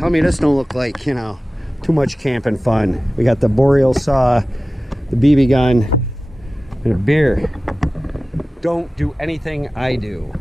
tell me this don't look like, you know, too much camping fun. We got the boreal saw, the BB gun, and a beer. Don't do anything I do.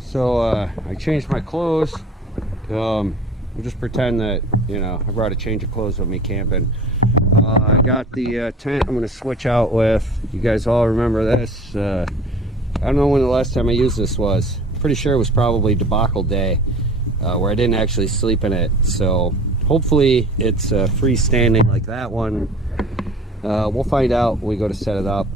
So I changed my clothes. We'll just pretend that, you know, I brought a change of clothes with me camping. I got the tent I'm going to switch out with. You guys all remember this. I don't know when the last time I used this was. Pretty sure it was probably debacle day, where I didn't actually sleep in it. So hopefully it's freestanding like that one. We'll find out when we go to set it up.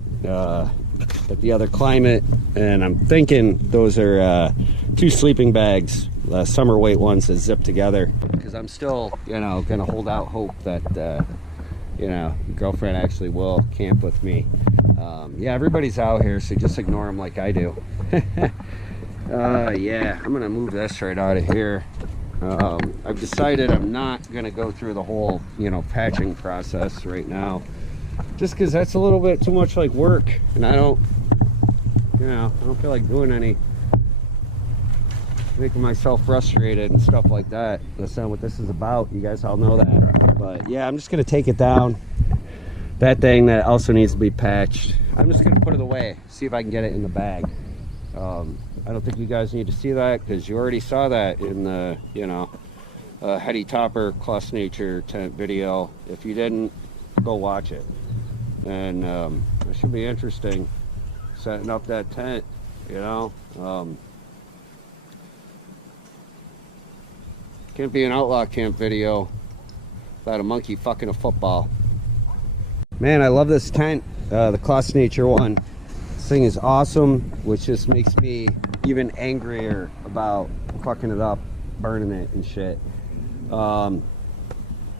At the other climate, and I'm thinking those are 2 sleeping bags, summer weight ones that zip together, because I'm still, you know, gonna hold out hope that you know, girlfriend actually will camp with me. Yeah, everybody's out here, so just ignore them like I do. Yeah, I'm gonna move this right out of here. I've decided I'm not gonna go through the whole, you know, patching process right now, just because that's a little bit too much like work, and I don't, you know, I don't feel like doing any, making myself frustrated and stuff like that. That's not what this is about. You guys all know that. But yeah, I'm just gonna take it down. That thing that also needs to be patched, I'm just gonna put it away, see if I can get it in the bag. I don't think you guys need to see that, because you already saw that in the, you know, Heady Topper Class Nature tent video. If you didn't, go watch it. And it should be interesting setting up that tent, you know. Can't be an outlaw camp video without a monkey fucking a football. Man, I love this tent, the Class Nature one. This thing is awesome, which just makes me even angrier about fucking it up, burning it and shit. You know,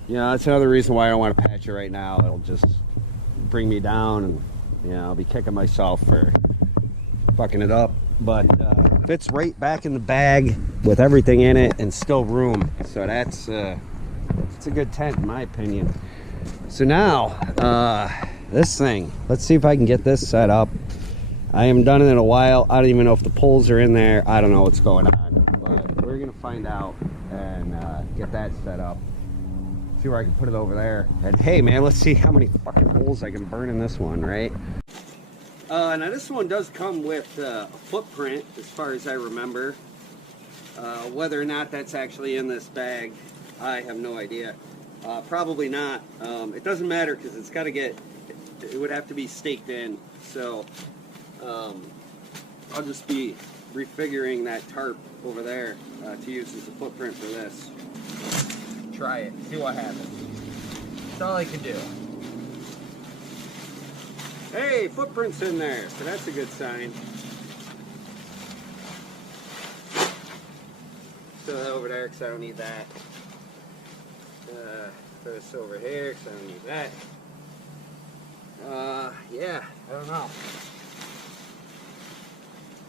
that's another reason why I don't want to patch it right now. It'll just bring me down, and, you know, I'll be kicking myself for fucking it up. But fits right back in the bag with everything in it and still room. So that's it's a good tent in my opinion. So now this thing, let's see if I can get this set up. I haven't done it in a while. I don't even know if the poles are in there. I don't know what's going on, but we're gonna find out and get that set up. See where I can put it over there. And hey man, let's see how many fucking holes I can burn in this one, right? Now this one does come with a footprint, as far as I remember. Whether or not that's actually in this bag, I have no idea. Probably not. It doesn't matter, because it's got to get, it would have to be staked in. So I'll just be refiguring that tarp over there to use as a footprint for this. Try it, see what happens. That's all I can do. Hey, footprints in there, so that's a good sign. Throw that over there because I don't need that. Throw this over here because I don't need that. Yeah, I don't know.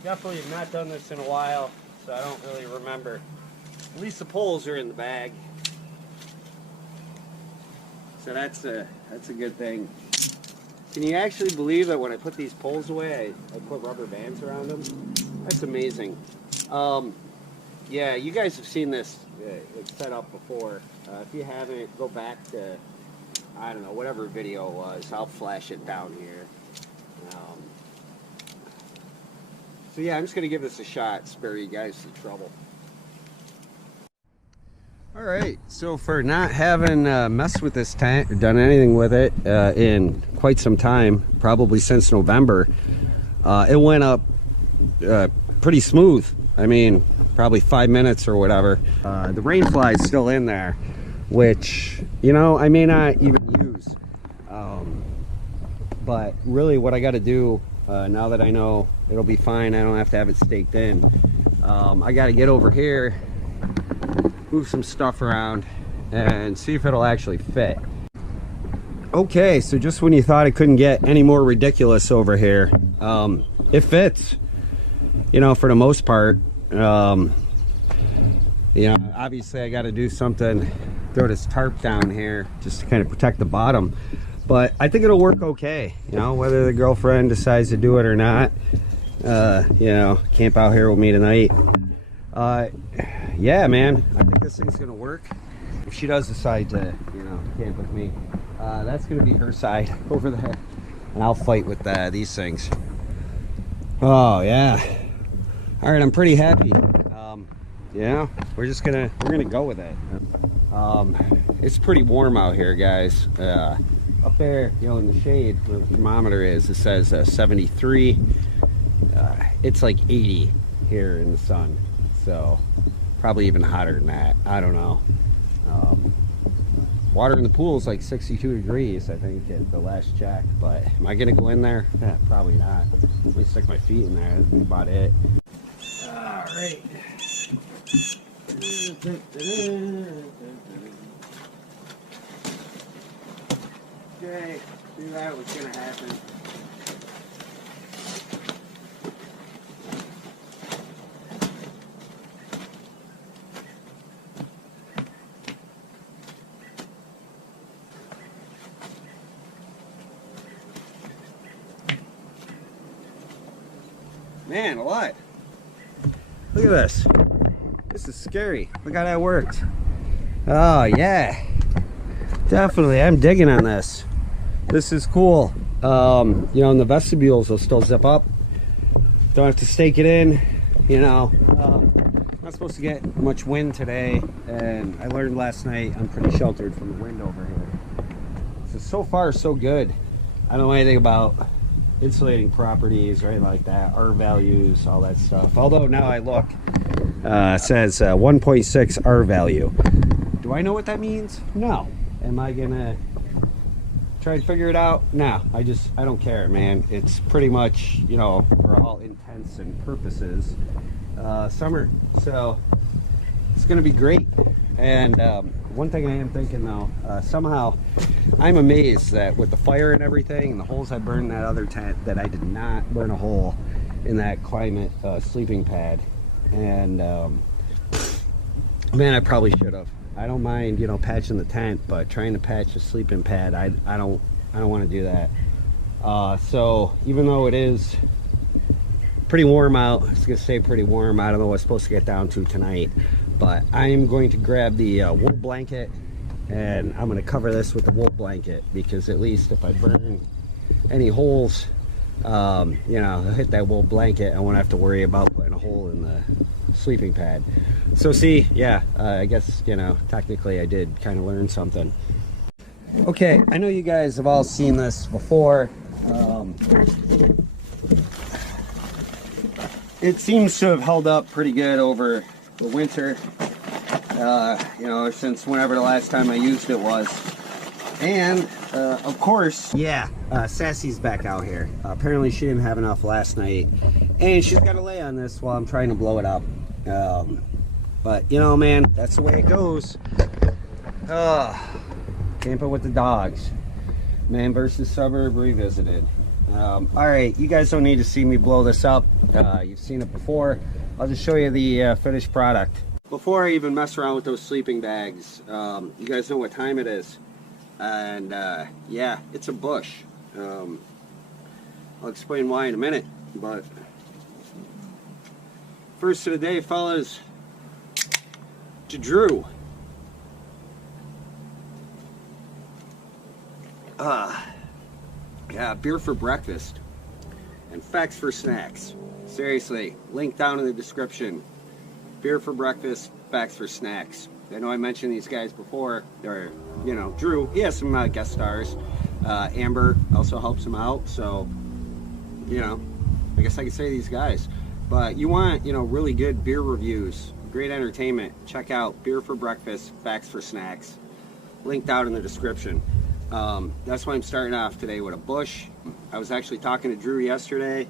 Definitely have not done this in a while, so I don't really remember. At least the poles are in the bag. So that's a good thing. Can you actually believe that when I put these poles away, I put rubber bands around them? That's amazing. Yeah, you guys have seen this set up before. If you haven't, go back to, I don't know, whatever video it was. I'll flash it down here. So yeah, I'm just going to give this a shot, spare you guys the trouble. Alright, so for not having messed with this tent or done anything with it in quite some time, probably since November, it went up pretty smooth. I mean, probably 5 minutes or whatever. The rain fly is still in there, which, you know, I may not even use. But really what I got to do, now that I know it'll be fine, I don't have to have it staked in, I got to get over here, move some stuff around, and see if it'll actually fit. Okay, so just when you thought it couldn't get any more ridiculous over here, it fits, you know, for the most part. You know, obviously I got to do something, throw this tarp down here just to kind of protect the bottom, but I think it'll work okay, you know, whether the girlfriend decides to do it or not. You know, camp out here with me tonight. Yeah, man, I think this thing's gonna work. If she does decide to, you know, camp with me, that's gonna be her side over there, and I'll fight with these things. Oh yeah. All right, I'm pretty happy. Yeah, we're gonna go with it. It's pretty warm out here, guys. Up there, you know, in the shade where the thermometer is, it says 73. It's like 80 here in the sun, so probably even hotter than that. I don't know. Water in the pool is like 62 degrees, I think, at the last check. But am I gonna go in there? Yeah, probably not. Let me stick my feet in there. That's about it. All right. Okay, knew that was gonna happen. Man, a lot. Look at this. This is scary. Look how that worked. Oh yeah, definitely. I'm digging on this. This is cool. You know, and the vestibules will still zip up. Don't have to stake it in. You know, not supposed to get much wind today, and I learned last night I'm pretty sheltered from the wind over here. So far so good. I don't know anything about insulating properties or anything like that, R values, all that stuff. Although now I look, it says 1.6 R value. Do I know what that means? No. Am I gonna try and figure it out? No. I don't care, man. It's pretty much, you know, for all intents and purposes, summer. So it's gonna be great. And one thing I am thinking though, somehow I'm amazed that with the fire and everything and the holes I burned in that other tent, that I did not burn a hole in that climate sleeping pad. And man, I probably should have. I don't mind, you know, patching the tent, but trying to patch the sleeping pad, I don't want to do that. So even though it is pretty warm out, it's gonna stay pretty warm. I don't know what it's supposed to get down to tonight, but I am going to grab the wool blanket, and I'm going to cover this with the wool blanket, because at least if I burn any holes, you know, I'll hit that wool blanket. I won't have to worry about putting a hole in the sleeping pad. So see, yeah, I guess, you know, technically I did kind of learn something. Okay, I know you guys have all seen this before. It seems to have held up pretty good over the winter, you know, since whenever the last time I used it was. And of course, yeah, Sassy's back out here. Apparently she didn't have enough last night, and she's got to lay on this while I'm trying to blow it up. But you know, man, that's the way it goes. Camping with the dogs, man versus suburb revisited. All right, you guys don't need to see me blow this up. You've seen it before. I'll just show you the finished product. Before I even mess around with those sleeping bags, you guys know what time it is. And yeah, it's a bush. I'll explain why in a minute, but first of the day, fellas, to Drew. Yeah, beer for breakfast and facts for snacks. Seriously, link down in the description. Beer for breakfast, facts for snacks. I know I mentioned these guys before. They're, you know, Drew, he has some guest stars. Amber also helps him out. So, you know, I guess I could say these guys. But you want, you know, really good beer reviews, great entertainment, check out Beer for Breakfast, Facts for Snacks, linked out in the description. That's why I'm starting off today with a Busch. I was actually talking to Drew yesterday.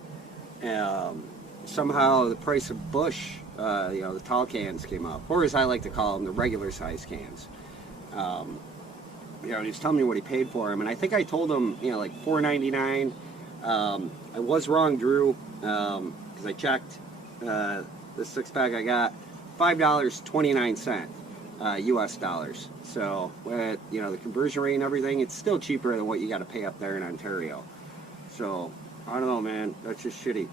Somehow the price of Busch, you know, the tall cans came up, or as I like to call them, the regular size cans. You know, he was telling me what he paid for them, and I think I told him, you know, like $4.99. I was wrong, Drew, because I checked the 6-pack I got, $5.29 US dollars. So with, you know, the conversion rate and everything, it's still cheaper than what you got to pay up there in Ontario. So I don't know, man, that's just shitty,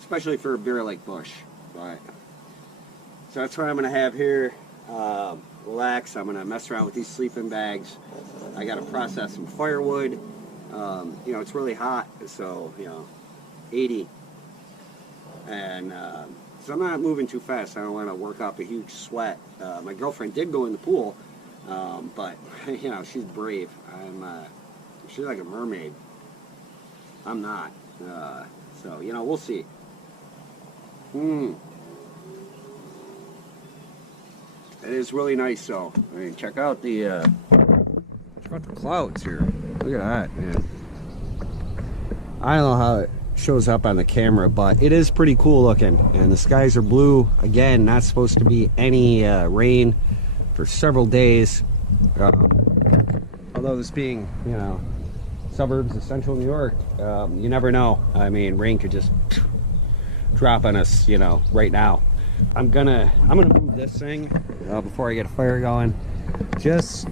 especially for a beer like Busch. But so that's what I'm gonna have here. Relax. I'm gonna mess around with these sleeping bags. I gotta process some firewood. You know, it's really hot, so, you know, 80, and so I'm not moving too fast. I don't want to work up a huge sweat. My girlfriend did go in the pool, but you know, she's brave. She's like a mermaid. I'm not. So, you know, we'll see. It is really nice, though. I mean, check out the clouds here. Look at that, man. I don't know how it shows up on the camera, but it is pretty cool looking. And the skies are blue. Again, not supposed to be any rain for several days. Although this being, you know, suburbs of central New York, you never know. I mean, rain could just drop on us, you know, right now. I'm gonna move this thing before I get a fire going. Just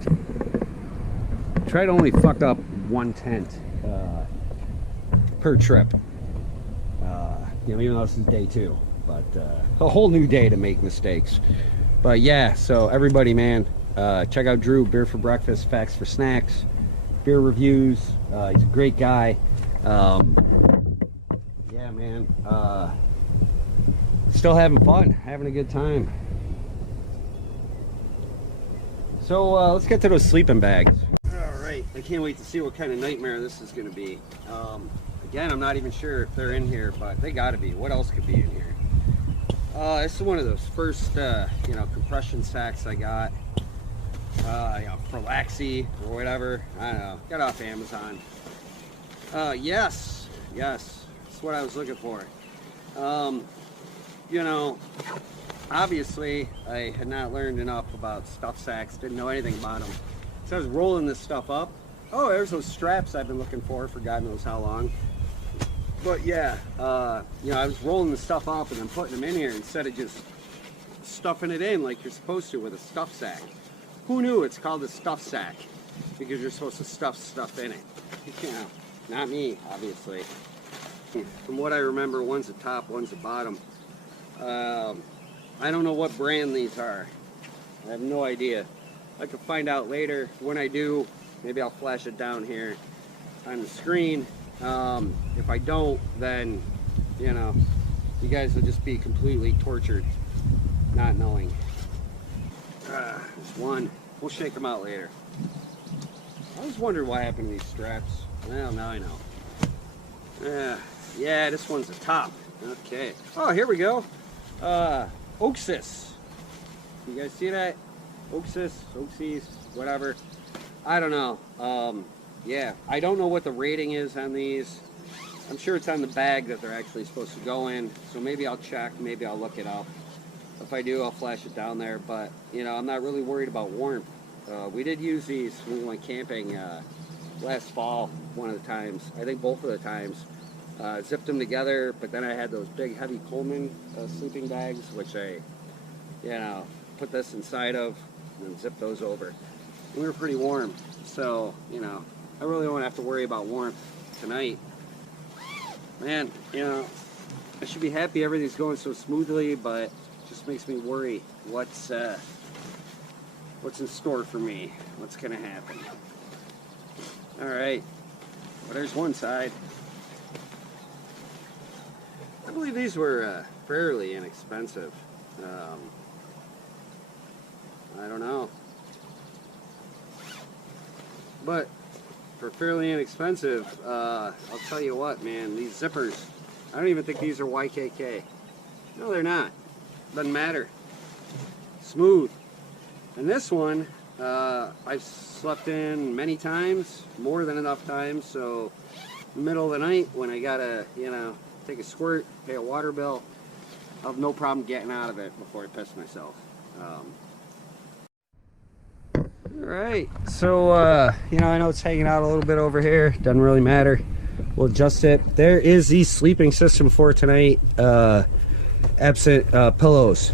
try to only fuck up one tent per trip. You know, even though this is day 2, but a whole new day to make mistakes. But yeah, so everybody, man, check out Drew, Beer for Breakfast, Facts for Snacks, beer reviews. He's a great guy. Yeah, man. Still having fun, having a good time. So let's get to those sleeping bags. Alright, I can't wait to see what kind of nightmare this is going to be. Again, I'm not even sure if they're in here, but they got to be. What else could be in here? This is one of those first, you know, compression sacks I got. You know, for Laxi or whatever. I don't know. Got off Amazon. Yes, that's what I was looking for. You know, obviously I had not learned enough about stuff sacks, didn't know anything about them. So I was rolling this stuff up. Oh, there's those straps I've been looking for God knows how long. But yeah, you know, I was rolling the stuff up and then putting them in here instead of just stuffing it in like you're supposed to with a stuff sack. Who knew it's called a stuff sack? Because you're supposed to stuff stuff in it. You know, not me, obviously. From what I remember, one's the top, one's the bottom. I don't know what brand these are. I have no idea. I could find out later. When I do, maybe I'll flash it down here on the screen. If I don't, then, you know, you guys will just be completely tortured not knowing. There's one. We'll shake them out later. I was wondering what happened to these straps. Well, now I know. Yeah, this one's the top. Okay. Oh, here we go. Oxys. You guys see that? Oxys, whatever. I don't know. Yeah, I don't know what the rating is on these. I'm sure it's on the bag that they're actually supposed to go in. So maybe I'll check, maybe I'll look it up. If I do, I'll flash it down there. But, you know, I'm not really worried about warmth. We did use these when we went camping last fall one of the times. I think both of the times. Zipped them together, but then I had those big heavy Coleman sleeping bags, which I, you know, put this inside of and then zip those over. We were pretty warm, so, you know, I really don't have to worry about warmth tonight. Man, you know, I should be happy everything's going so smoothly, but it just makes me worry what's in store for me, what's gonna happen. All right, well, there's one side. I believe these were fairly inexpensive. I don't know. But for fairly inexpensive, I'll tell you what, man, these zippers I don't even think these are YKK. No, they're not. Doesn't matter. Smooth. And this one, I've slept in many times, more than enough times, so middle of the night when I gotta, you know, take a squirt, pay a water bill, I have no problem getting out of it before I piss myself. Alright, so, you know, I know it's hanging out a little bit over here, doesn't really matter. We'll adjust it. There is the sleeping system for tonight, absent pillows.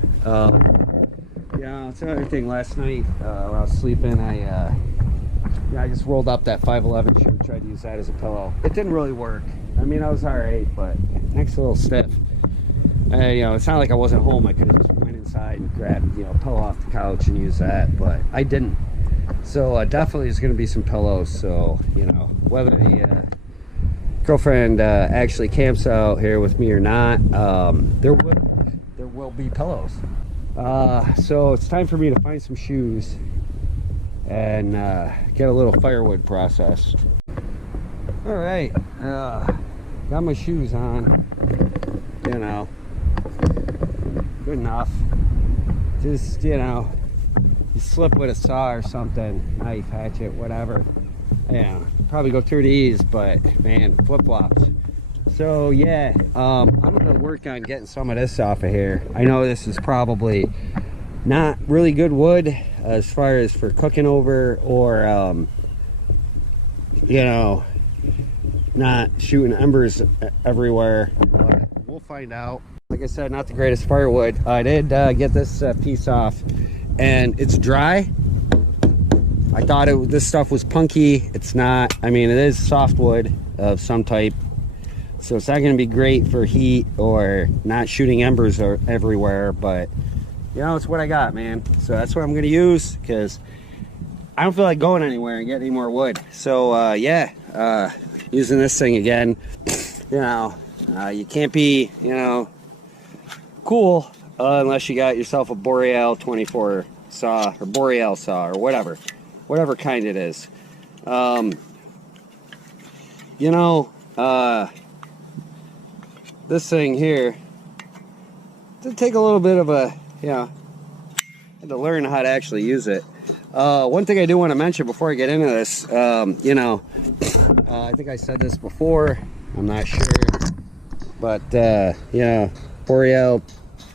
Yeah, it's another thing. Last night when I was sleeping, I just rolled up that 511 shirt, tried to use that as a pillow. It didn't really work. I mean, I was alright, but neck's a little stiff. You know, it's not like I wasn't home. I could have just went inside and grabbed, you know, a pillow off the couch and used that, but I didn't. So definitely there's going to be some pillows. So, you know, whether the girlfriend actually camps out here with me or not, there will be pillows. So it's time for me to find some shoes and get a little firewood process. All right, got my shoes on, you know, good enough. Just, you know, you slip with a saw or something, knife, hatchet, whatever. Yeah, probably go through these, but man, flip-flops. So yeah, I'm gonna work on getting some of this off of here. I know this is probably not really good wood as far as for cooking over, or you know, not shooting embers everywhere, but we'll find out. Like I said, not the greatest firewood. I did get this piece off, and it's dry. I thought this stuff was punky. It's not. I mean, it is softwood of some type, so it's not going to be great for heat or not shooting embers everywhere, but you know, it's what I got, man. So that's what I'm going to use, because I don't feel like going anywhere and getting any more wood. So yeah, using this thing again. You know, you can't be, you know, cool unless you got yourself a Boreal 24 saw or Boreal saw or whatever kind it is. You know, this thing here did take a little bit of a, you know, had to learn how to actually use it. One thing I do want to mention before I get into this, you know, I think I said this before, I'm not sure, but you know, Boreal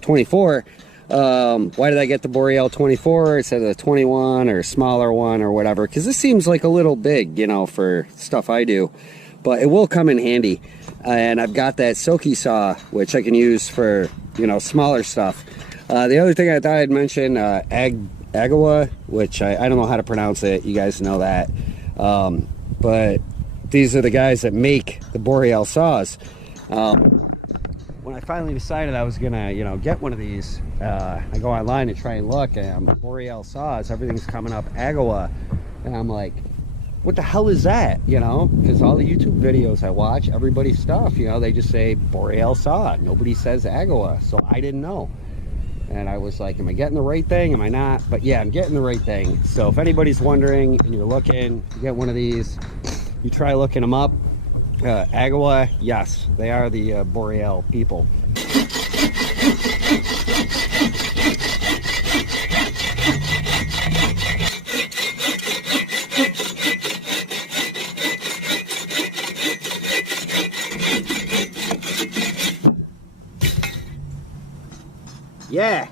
24, why did I get the Boreal 24 instead of the 21 or smaller one or whatever? Because this seems like a little big, you know, for stuff I do, but it will come in handy. And I've got that silky saw, which I can use for, you know, smaller stuff. The other thing I thought I'd mention, Agawa, which I don't know how to pronounce it, you guys know that, but these are the guys that make the Boreal saws. When I finally decided I was gonna, you know, get one of these, I go online and try and look, and Boreal saws, everything's coming up Agawa, and I'm like, what the hell is that? You know, because all the YouTube videos I watch, everybody's stuff, you know, they just say Boreal saw, nobody says Agawa, so I didn't know. And I was like, am I getting the right thing? Am I not? But yeah, I'm getting the right thing. So if anybody's wondering and you're looking to get one of these, you try looking them up. Agawa, yes, they are the Boreal people. Yeah.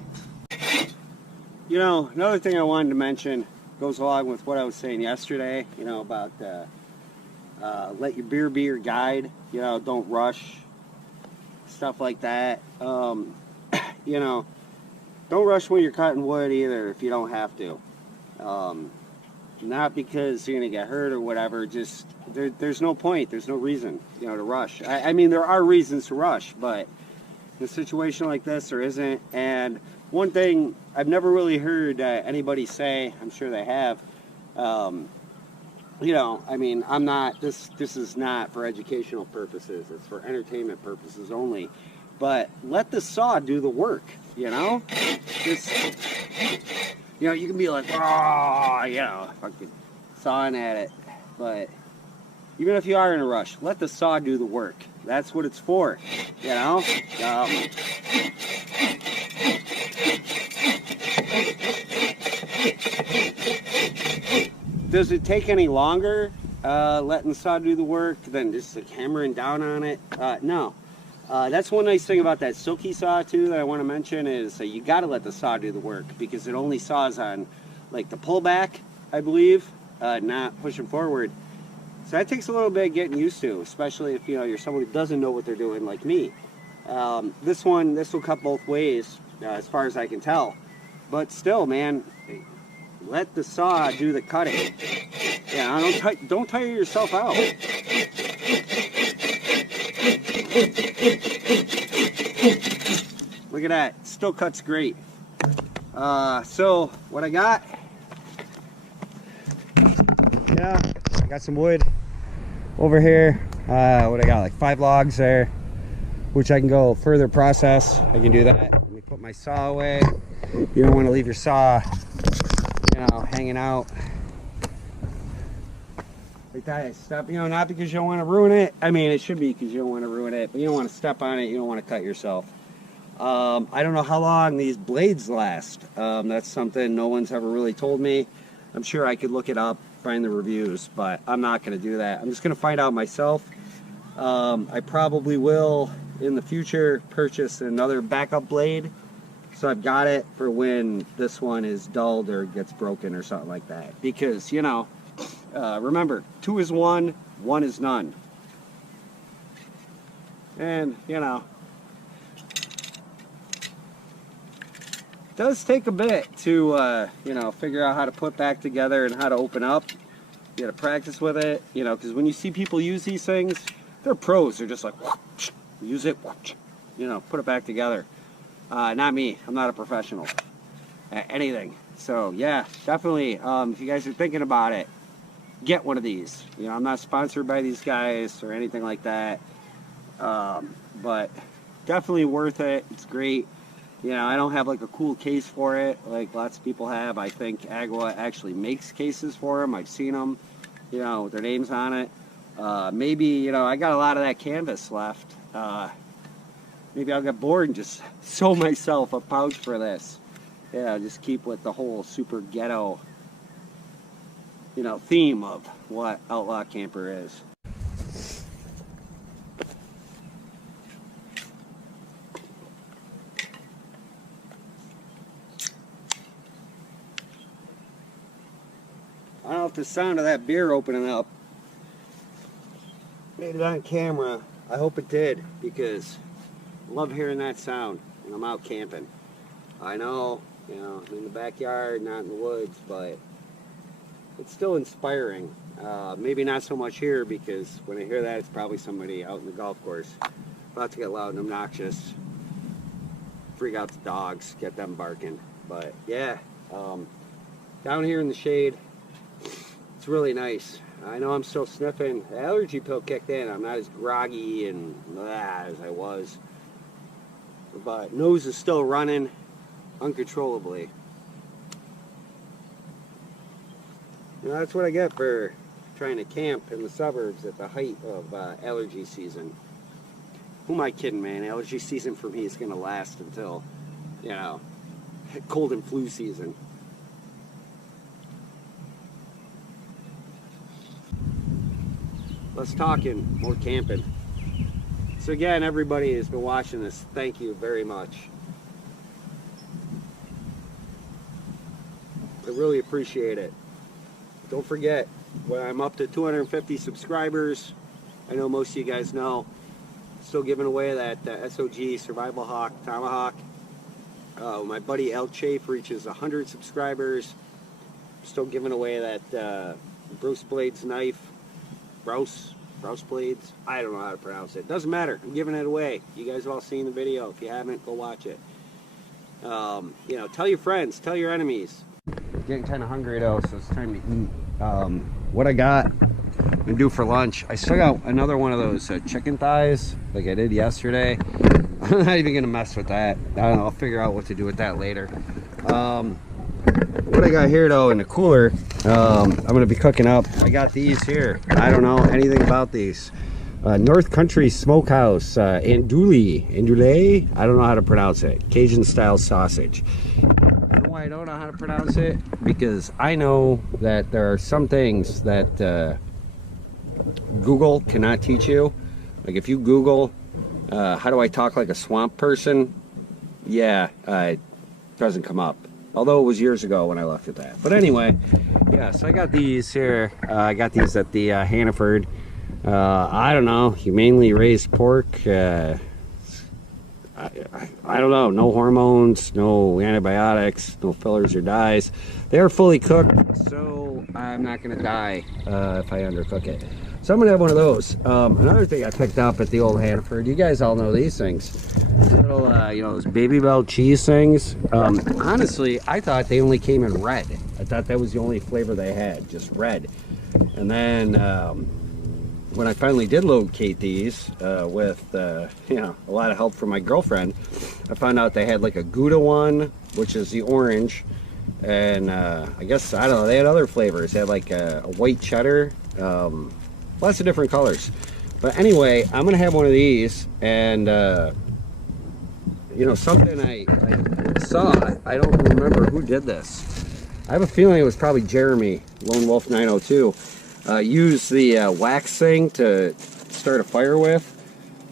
You know, another thing I wanted to mention goes along with what I was saying yesterday, you know, about let your beer be your guide, you know, don't rush, stuff like that. You know, don't rush when you're cutting wood either if you don't have to. Not because you're going to get hurt or whatever, just there's no point, there's no reason, you know, to rush. I mean, there are reasons to rush, but in a situation like this, there isn't. And one thing I've never really heard anybody say, I'm sure they have, you know, I mean, I'm not, this is not for educational purposes, it's for entertainment purposes only, but let the saw do the work, you know? Just, you know, you can be like, oh, you know, fucking sawing at it, but even if you are in a rush, let the saw do the work. That's what it's for, you know. Does it take any longer letting the saw do the work than just like hammering down on it? No. That's one nice thing about that silky saw too that I want to mention is you got to let the saw do the work, because it only saws on like the pullback, I believe, not pushing forward. So that takes a little bit getting used to, especially if you're someone who doesn't know what they're doing like me. This will cut both ways as far as I can tell, but still, man, let the saw do the cutting. Yeah, don't tire yourself out. Look at that, still cuts great. So what I got? Yeah, I got some wood over here. What I got, like 5 logs there, which I can go further process. I can do that. Let me put my saw away. You don't want to leave your saw, hanging out like that. Step, not because you don't want to ruin it. I mean, it should be because you don't want to ruin it, but you don't want to step on it. You don't want to cut yourself. I don't know how long these blades last. That's something no one's ever really told me. I'm sure I could look it up, find the reviews, but I'm not going to do that. I'm just going to find out myself. I probably will in the future purchase another backup blade, so I've got it for when this one is dulled or gets broken or something like that. Because remember, 2 is 1, 1 is none. And it does take a bit to figure out how to put back together and how to open up. You gotta practice with it, because when you see people use these things, they're pros. They're just like, whoosh, use it, whoosh, put it back together. Not me. I'm not a professional at anything. So yeah, definitely, if you guys are thinking about it, get one of these. I'm not sponsored by these guys or anything like that, but definitely worth it. It's great. I don't have like a cool case for it like lots of people have. I think Agua actually makes cases for them. I've seen them, with their names on it. Maybe, I got a lot of that canvas left. Maybe I'll get bored and just sew myself a pouch for this. Yeah, just keep with the whole super ghetto, theme of what Outlaw Camper is. I don't know if the sound of that beer opening up made it on camera. I hope it did, because I love hearing that sound when I'm out camping. I know, I'm in the backyard, not in the woods, but it's still inspiring. Maybe not so much here, because when I hear that, it's probably somebody out in the golf course about to get loud and obnoxious, freak out the dogs, get them barking. But yeah, down here in the shade, it's really nice. I know I'm still sniffing. The allergy pill kicked in. I'm not as groggy and as I was. But nose is still running uncontrollably. That's what I get for trying to camp in the suburbs at the height of allergy season. Who am I kidding, man? Allergy season for me is going to last until, cold and flu season. Less talking, more camping. So again, everybody who's been watching this, thank you very much. I really appreciate it. Don't forget, when I'm up to 250 subscribers, I know most of you guys know, still giving away that SOG Survival Hawk Tomahawk. My buddy El Chafe reaches 100 subscribers. Still giving away that Brous Blades knife. Brous Blades. I don't know how to pronounce it. Doesn't matter. I'm giving it away. You guys have all seen the video. If you haven't, go watch it. Tell your friends. Tell your enemies. I'm getting kind of hungry though, so it's time to eat. What I got and do for lunch. I still got another one of those chicken thighs like I did yesterday. I'm not even gonna mess with that. I don't know. I'll figure out what to do with that later. What I got here though in the cooler, I'm gonna be cooking up. I got these here. I don't know anything about these. North Country Smokehouse, Andouille, I don't know how to pronounce it. Cajun style sausage. You know why I don't know how to pronounce it? Because I know that there are some things that Google cannot teach you. Like if you Google, how do I talk like a swamp person? Yeah, it doesn't come up. Although it was years ago when I left at that. But anyway, yeah, so I got these here. I got these at the Hannaford. I don't know, humanely raised pork. I don't know, no hormones, no antibiotics, no fillers or dyes. They are fully cooked, so I'm not gonna die if I undercook it. So I'm gonna have one of those. Another thing I picked up at the old Hannaford, you guys all know these things. Little, you know, those Baby Bell cheese things. Honestly, I thought they only came in red. I thought that was the only flavor they had, just red. And then, when I finally did locate these with you know, a lot of help from my girlfriend, I found out they had like a Gouda one, which is the orange, and I guess, I don't know, they had other flavors. They had like a white cheddar, lots of different colors. But anyway, I'm gonna have one of these, and you know, something I saw, I don't remember who did this. I have a feeling it was probably Jeremy, Lone Wolf 902. Use the wax thing to start a fire with.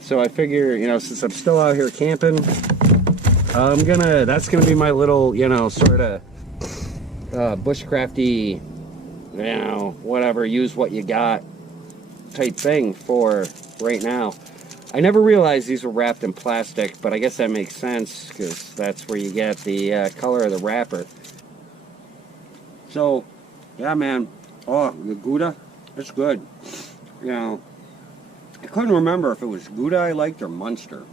So I figure, you know, since I'm still out here camping, that's gonna be my little, you know, sort of bushcrafty, you know, whatever, use what you got type thing for right now. I never realized these were wrapped in plastic, but I guess that makes sense because that's where you get the color of the wrapper. So, yeah, man. Oh, the Gouda, it's good. You know, I couldn't remember if it was Gouda I liked or Munster.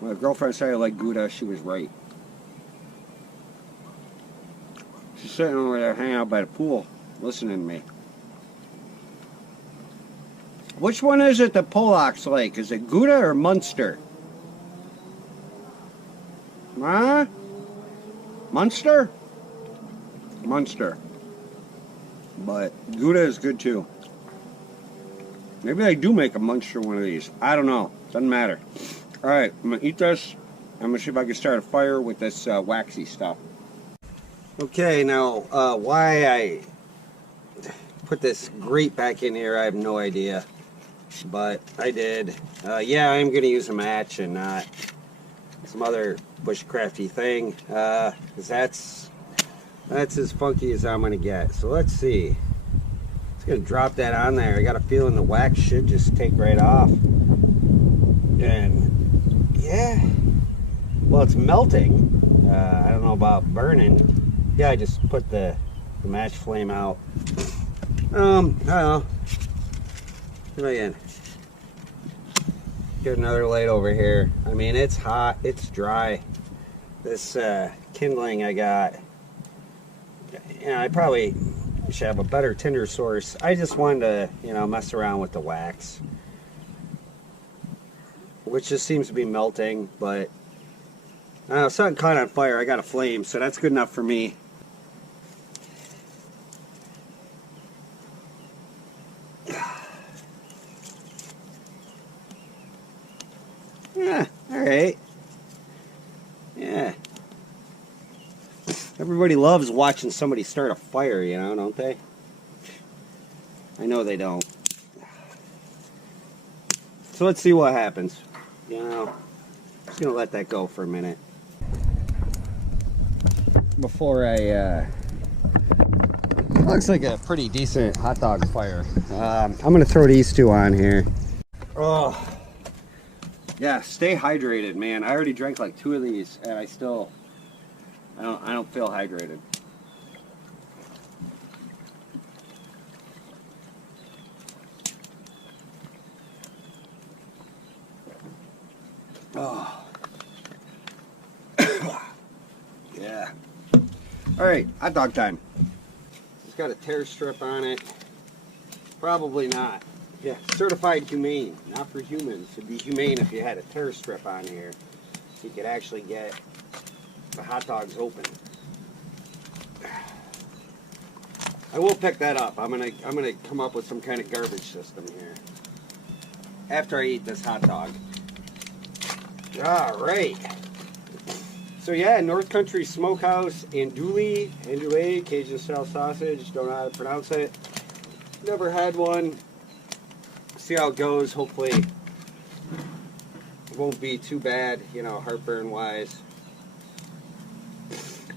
My girlfriend said I liked Gouda, she was right. She's sitting over there hanging out by the pool, listening to me. Which one is it that Polacks like? Is it Gouda or Munster? Huh? Munster? Munster. But Gouda is good too. Maybe I do make a Munster one of these. I don't know. Doesn't matter. Alright, I'm going to eat this. I'm going to see if I can start a fire with this waxy stuff. Okay, now why I put this grate back in here, I have no idea. But I did. Yeah, I'm going to use a match and not some other bushcrafty thing. Because that's as funky as I'm going to get. So let's see. Just going to drop that on there. I got a feeling the wax should just take right off. And yeah. Well, it's melting. I don't know about burning. Yeah, I just put the match flame out. I don't know. Again, get another light over here. I mean, it's hot, it's dry. This kindling I got, you know, I probably should have a better tinder source. I just wanted to, you know, mess around with the wax, which just seems to be melting. But I don't know, something caught on fire. I got a flame, so that's good enough for me. Yeah, alright. Yeah. Everybody loves watching somebody start a fire, you know, don't they? I know they don't. So let's see what happens. You know, just gonna let that go for a minute. Before I, looks like a pretty decent hot dog fire. I'm gonna throw these two on here. Oh. Yeah, stay hydrated, man. I already drank like 2 of these, and I don't feel hydrated. Oh. Yeah. All right, hot dog time. It's got a tear strip on it. Probably not. Yeah, certified humane, not for humans. It'd be humane if you had a tear strip on here, so you could actually get the hot dogs open. I will pick that up. I'm gonna come up with some kind of garbage system here. after I eat this hot dog. All right. So yeah, North Country Smokehouse, andouille, Cajun style sausage. Don't know how to pronounce it. Never had one. See how it goes. Hopefully it won't be too bad, you know, heartburn wise.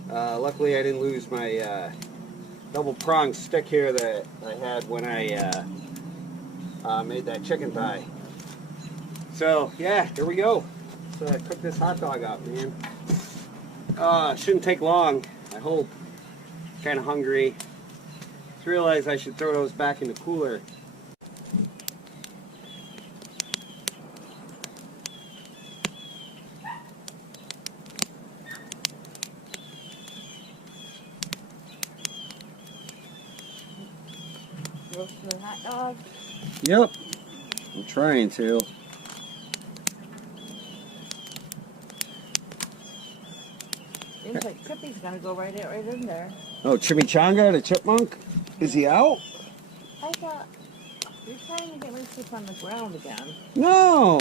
Luckily I didn't lose my double prong stick here that I had when I made that chicken thigh. So yeah, here we go. Let's cook this hot dog up, man. Shouldn't take long, I hope. Kind of hungry. Just realized I should throw those back in the cooler. Roast the hot dog. Yep, I'm trying to. Seems like Chippy's gonna go right in there. Oh, Chimichanga, the chipmunk? Is he out? I thought you're trying to get me to sleep on the ground again. No,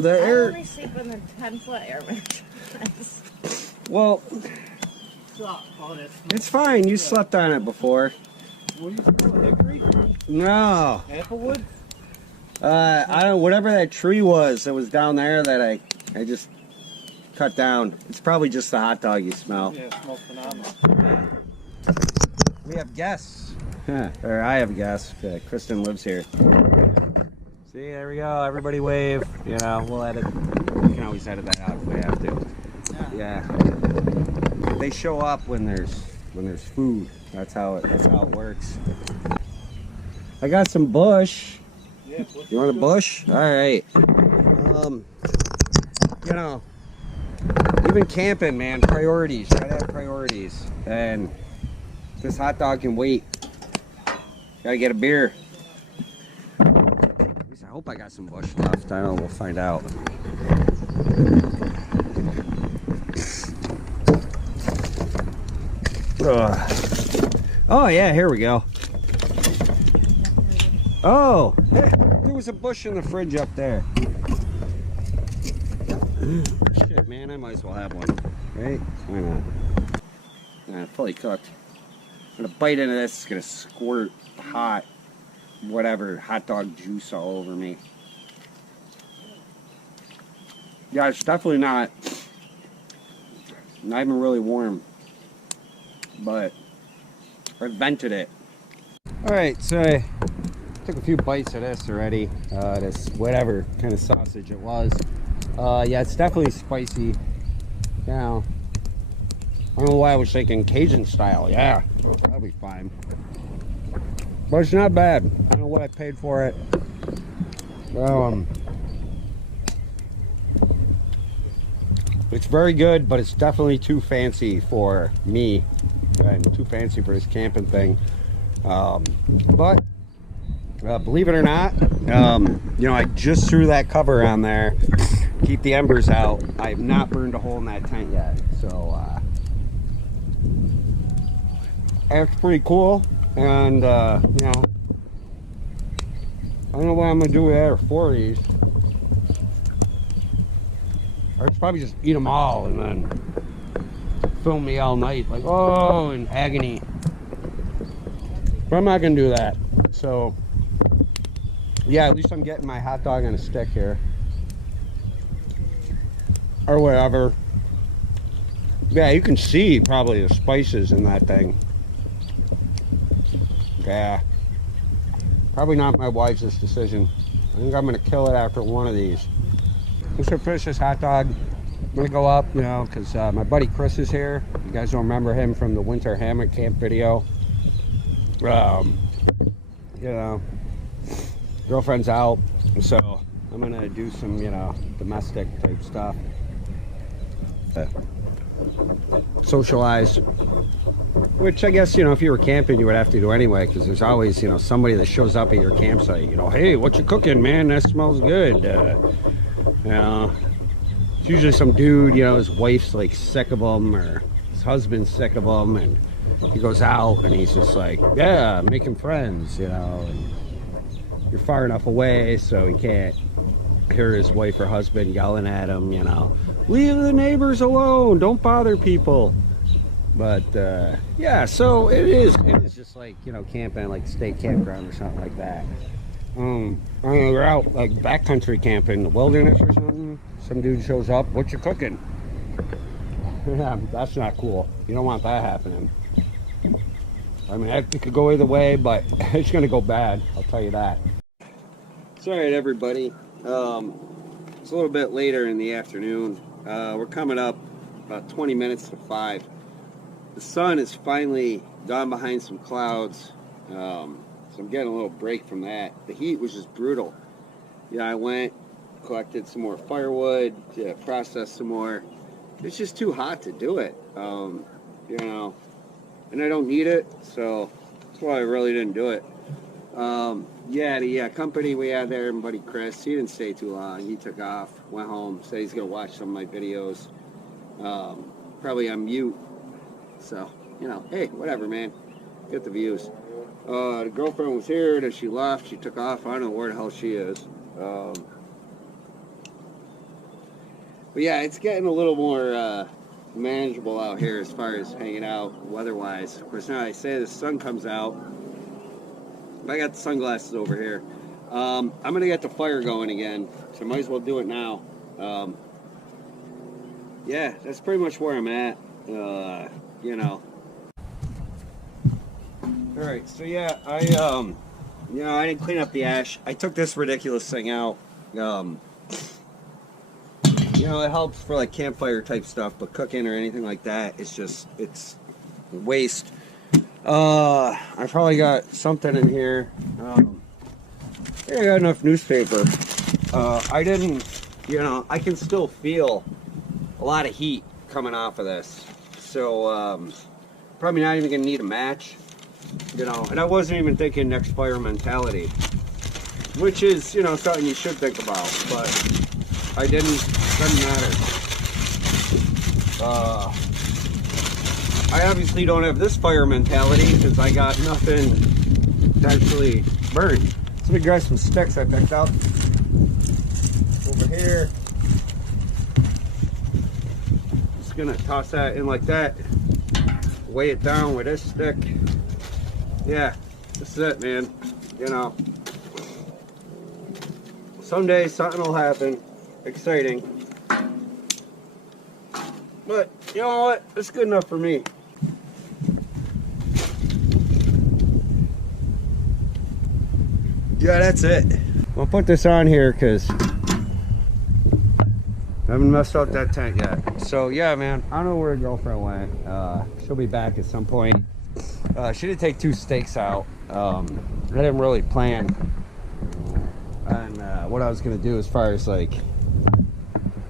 the I air. only sleep in the 10-foot air mattress. Well, it's fine. You slept on it before. What do you call it? Hickory? No. Applewood? I don't. Whatever that tree was that was down there that I just cut down. It's probably just the hot dog you smell. Yeah, it smells phenomenal. Yeah. We have guests. Or I have guests. Kristen lives here. See, there we go. Everybody wave. You know, we'll edit. We can always edit that out if we have to. Yeah. They show up when there's food. That's how it works. I got some bush. Yeah, You want a bush? All right. You know, even camping, man, priorities. Try to have priorities. And this hot dog can wait. Gotta get a beer. At least I hope I got some bush left. I don't know. We'll find out. Oh yeah, here we go. Oh, hey, there was a bush in the fridge up there. Shit, man, I might as well have one, right? Why not? Fully cooked. I'm gonna bite into this. It's gonna squirt hot, whatever, hot dog juice all over me. Yeah, it's definitely not even really warm, but I vented it. All right, so I took a few bites of this already. This whatever kind of sausage it was. Yeah, it's definitely spicy. Yeah. I don't know why I was thinking Cajun style. Yeah, that'll be fine. But it's not bad. I don't know what I paid for it. It's very good, but it's definitely too fancy for me. I'm too fancy for this camping thing. But believe it or not, you know, I just threw that cover on there, keep the embers out. I have not burned a hole in that tent yet, so that's pretty cool. And you know, I don't know what I'm gonna do with 3 or 4 of these. Or it's probably just eat them all and then film me all night, like, oh, in agony. But I'm not gonna do that. So yeah, at least I'm getting my hot dog on a stick here, or whatever. Yeah, you can see probably the spices in that thing. Yeah, probably not my wisest decision. I think I'm gonna kill it after one of these. I'm just gonna finish this hot dog. I'm gonna go up, you know, because my buddy Chris is here. You guys don't remember him from the winter hammock camp video. You know, girlfriend's out, so I'm gonna do some, you know, domestic type stuff. Socialize, which I guess, you know, if you were camping you would have to do anyway, because there's always, you know, somebody that shows up at your campsite, you know, hey, what you cooking, man? That smells good. You know, it's usually some dude, you know, his wife's like sick of him, or his husband's sick of him, and he goes out and he's just like, yeah, making friends, you know, and you're far enough away so he can't hear his wife or husband yelling at him, you know, leave the neighbors alone, don't bother people. But yeah, so it is just like, you know, camping like state campground or something like that. I mean, we're out like backcountry camping in the wilderness or something. Some dude shows up, what you cooking? Yeah, that's not cool. You don't want that happening. I mean, it could go either way, but it's gonna go bad, I'll tell you that. It's all right, everybody. It's a little bit later in the afternoon. We're coming up about 20 minutes to 5. The sun is finally gone behind some clouds, so I'm getting a little break from that. The heat was just brutal. Yeah, I went, collected some more firewood, processed some more. It's just too hot to do it, you know, and I don't need it, so that's why I really didn't do it. Yeah, the company we had there, my buddy Chris, he didn't stay too long. He took off, went home, said he's going to watch some of my videos, probably on mute. So, you know, hey, whatever, man. Get the views. The girlfriend was here, then she left. She took off. I don't know where the hell she is. But yeah, it's getting a little more manageable out here as far as hanging out weather-wise. Of course, now I say the sun comes out. I got the sunglasses over here. I'm going to get the fire going again, so I might as well do it now. Yeah, that's pretty much where I'm at. You know. All right, so yeah, you know, I didn't clean up the ash. I took this ridiculous thing out. You know, it helps for like campfire type stuff, but cooking or anything like that, it's waste. I probably got something in here. I got enough newspaper. I didn't, you know, I can still feel a lot of heat coming off of this. So, probably not even gonna need a match, you know, and I wasn't even thinking next fire mentality, which is, you know, something you should think about, but I didn't, doesn't matter. I obviously don't have this fire mentality because I got nothing to actually burn. So let me grab some sticks I picked up over here. Gonna toss that in like that, weigh it down with this stick. Yeah, this is it, man. You know, someday something will happen exciting, but you know what, it's good enough for me. Yeah, that's it. I'll put this on here because I haven't messed up that tent yet. So yeah, man, I don't know where her girlfriend went. She'll be back at some point. She did take 2 steaks out. I didn't really plan on what I was gonna do as far as like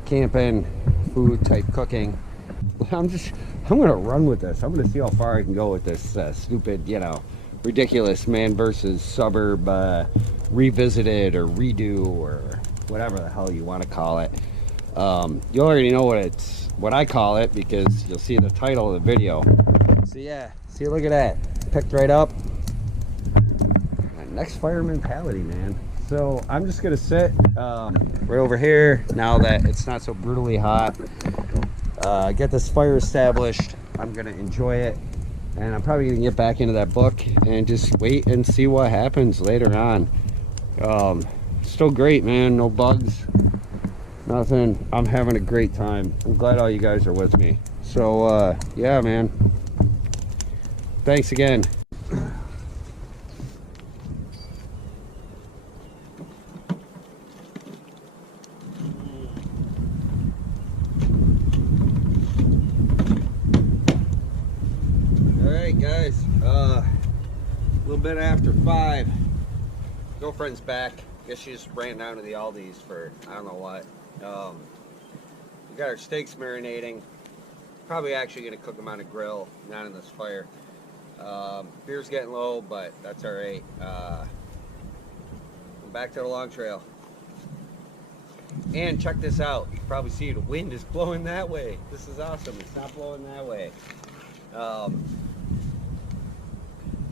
camping, food type cooking. I'm gonna run with this. I'm gonna see how far I can go with this stupid, you know, ridiculous man versus suburb revisited or redo or whatever the hell you want to call it. You already know what I call it because you'll see the title of the video. So yeah, see, look at that, picked right up. My next fire mentality, man. So I'm just gonna sit right over here now that it's not so brutally hot. Get this fire established. I'm gonna enjoy it, and I'm probably gonna get back into that book and just wait and see what happens later on. Still great, man. No bugs. Nothing. I'm having a great time. I'm glad all you guys are with me. So yeah, man, thanks again. Alright guys, a little bit after 5. Girlfriend's back. Guess she just ran down to the Aldi's for I don't know what. We got our steaks marinating. Probably actually gonna cook them on a grill, not in this fire. Beer's getting low, but that's alright. Back to the long trail. And check this out. You can probably see the wind is blowing that way. This is awesome. It's not blowing that way. Don't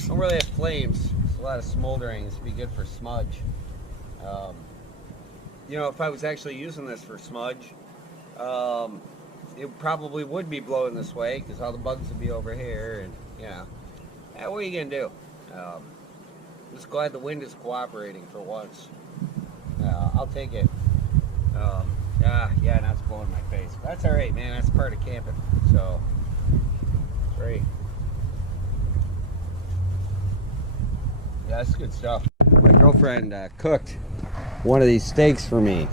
really have flames. It's a lot of smoldering. This would be good for smudge. you know, if I was actually using this for smudge, it probably would be blowing this way because all the bugs would be over here, and you know, what are you gonna do? I'm just glad the wind is cooperating for once. I'll take it. Yeah, now it's blowing in my face. That's all right, man. That's part of camping. So, great. Yeah, that's good stuff. My girlfriend cooked one of these steaks for me.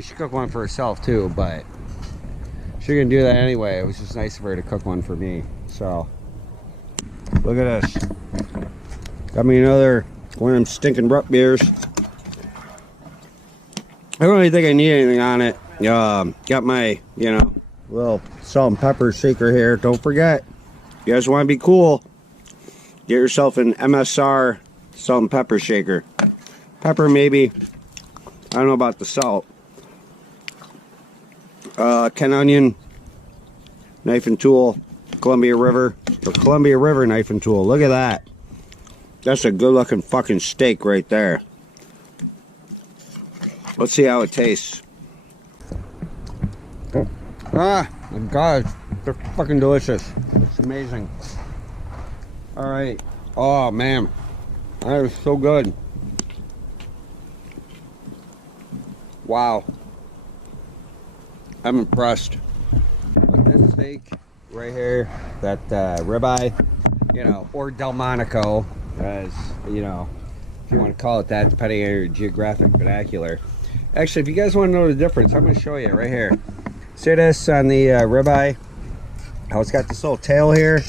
She cooked one for herself too, but she's gonna do that anyway. It was just nice of her to cook one for me. So, look at this. Got me another one of them stinking root beers. I don't really think I need anything on it. Got my, you know, little salt and pepper shaker here. Don't forget, you guys want to be cool, get yourself an MSR salt and pepper shaker. Pepper maybe, I don't know about the salt. Ken Onion knife and tool, Columbia River knife and tool. Look at that. That's a good looking fucking steak right there. Let's see how it tastes. Ah, my God, they're fucking delicious. It's amazing. All right. Oh man, that is so good. Wow, I'm impressed. But this steak right here, that ribeye, you know, or Delmonico, as you know, if you want to call it that, depending on your geographic vernacular. Actually, if you guys want to know the difference, I'm going to show you right here. See this on the ribeye? How it's got this little tail here?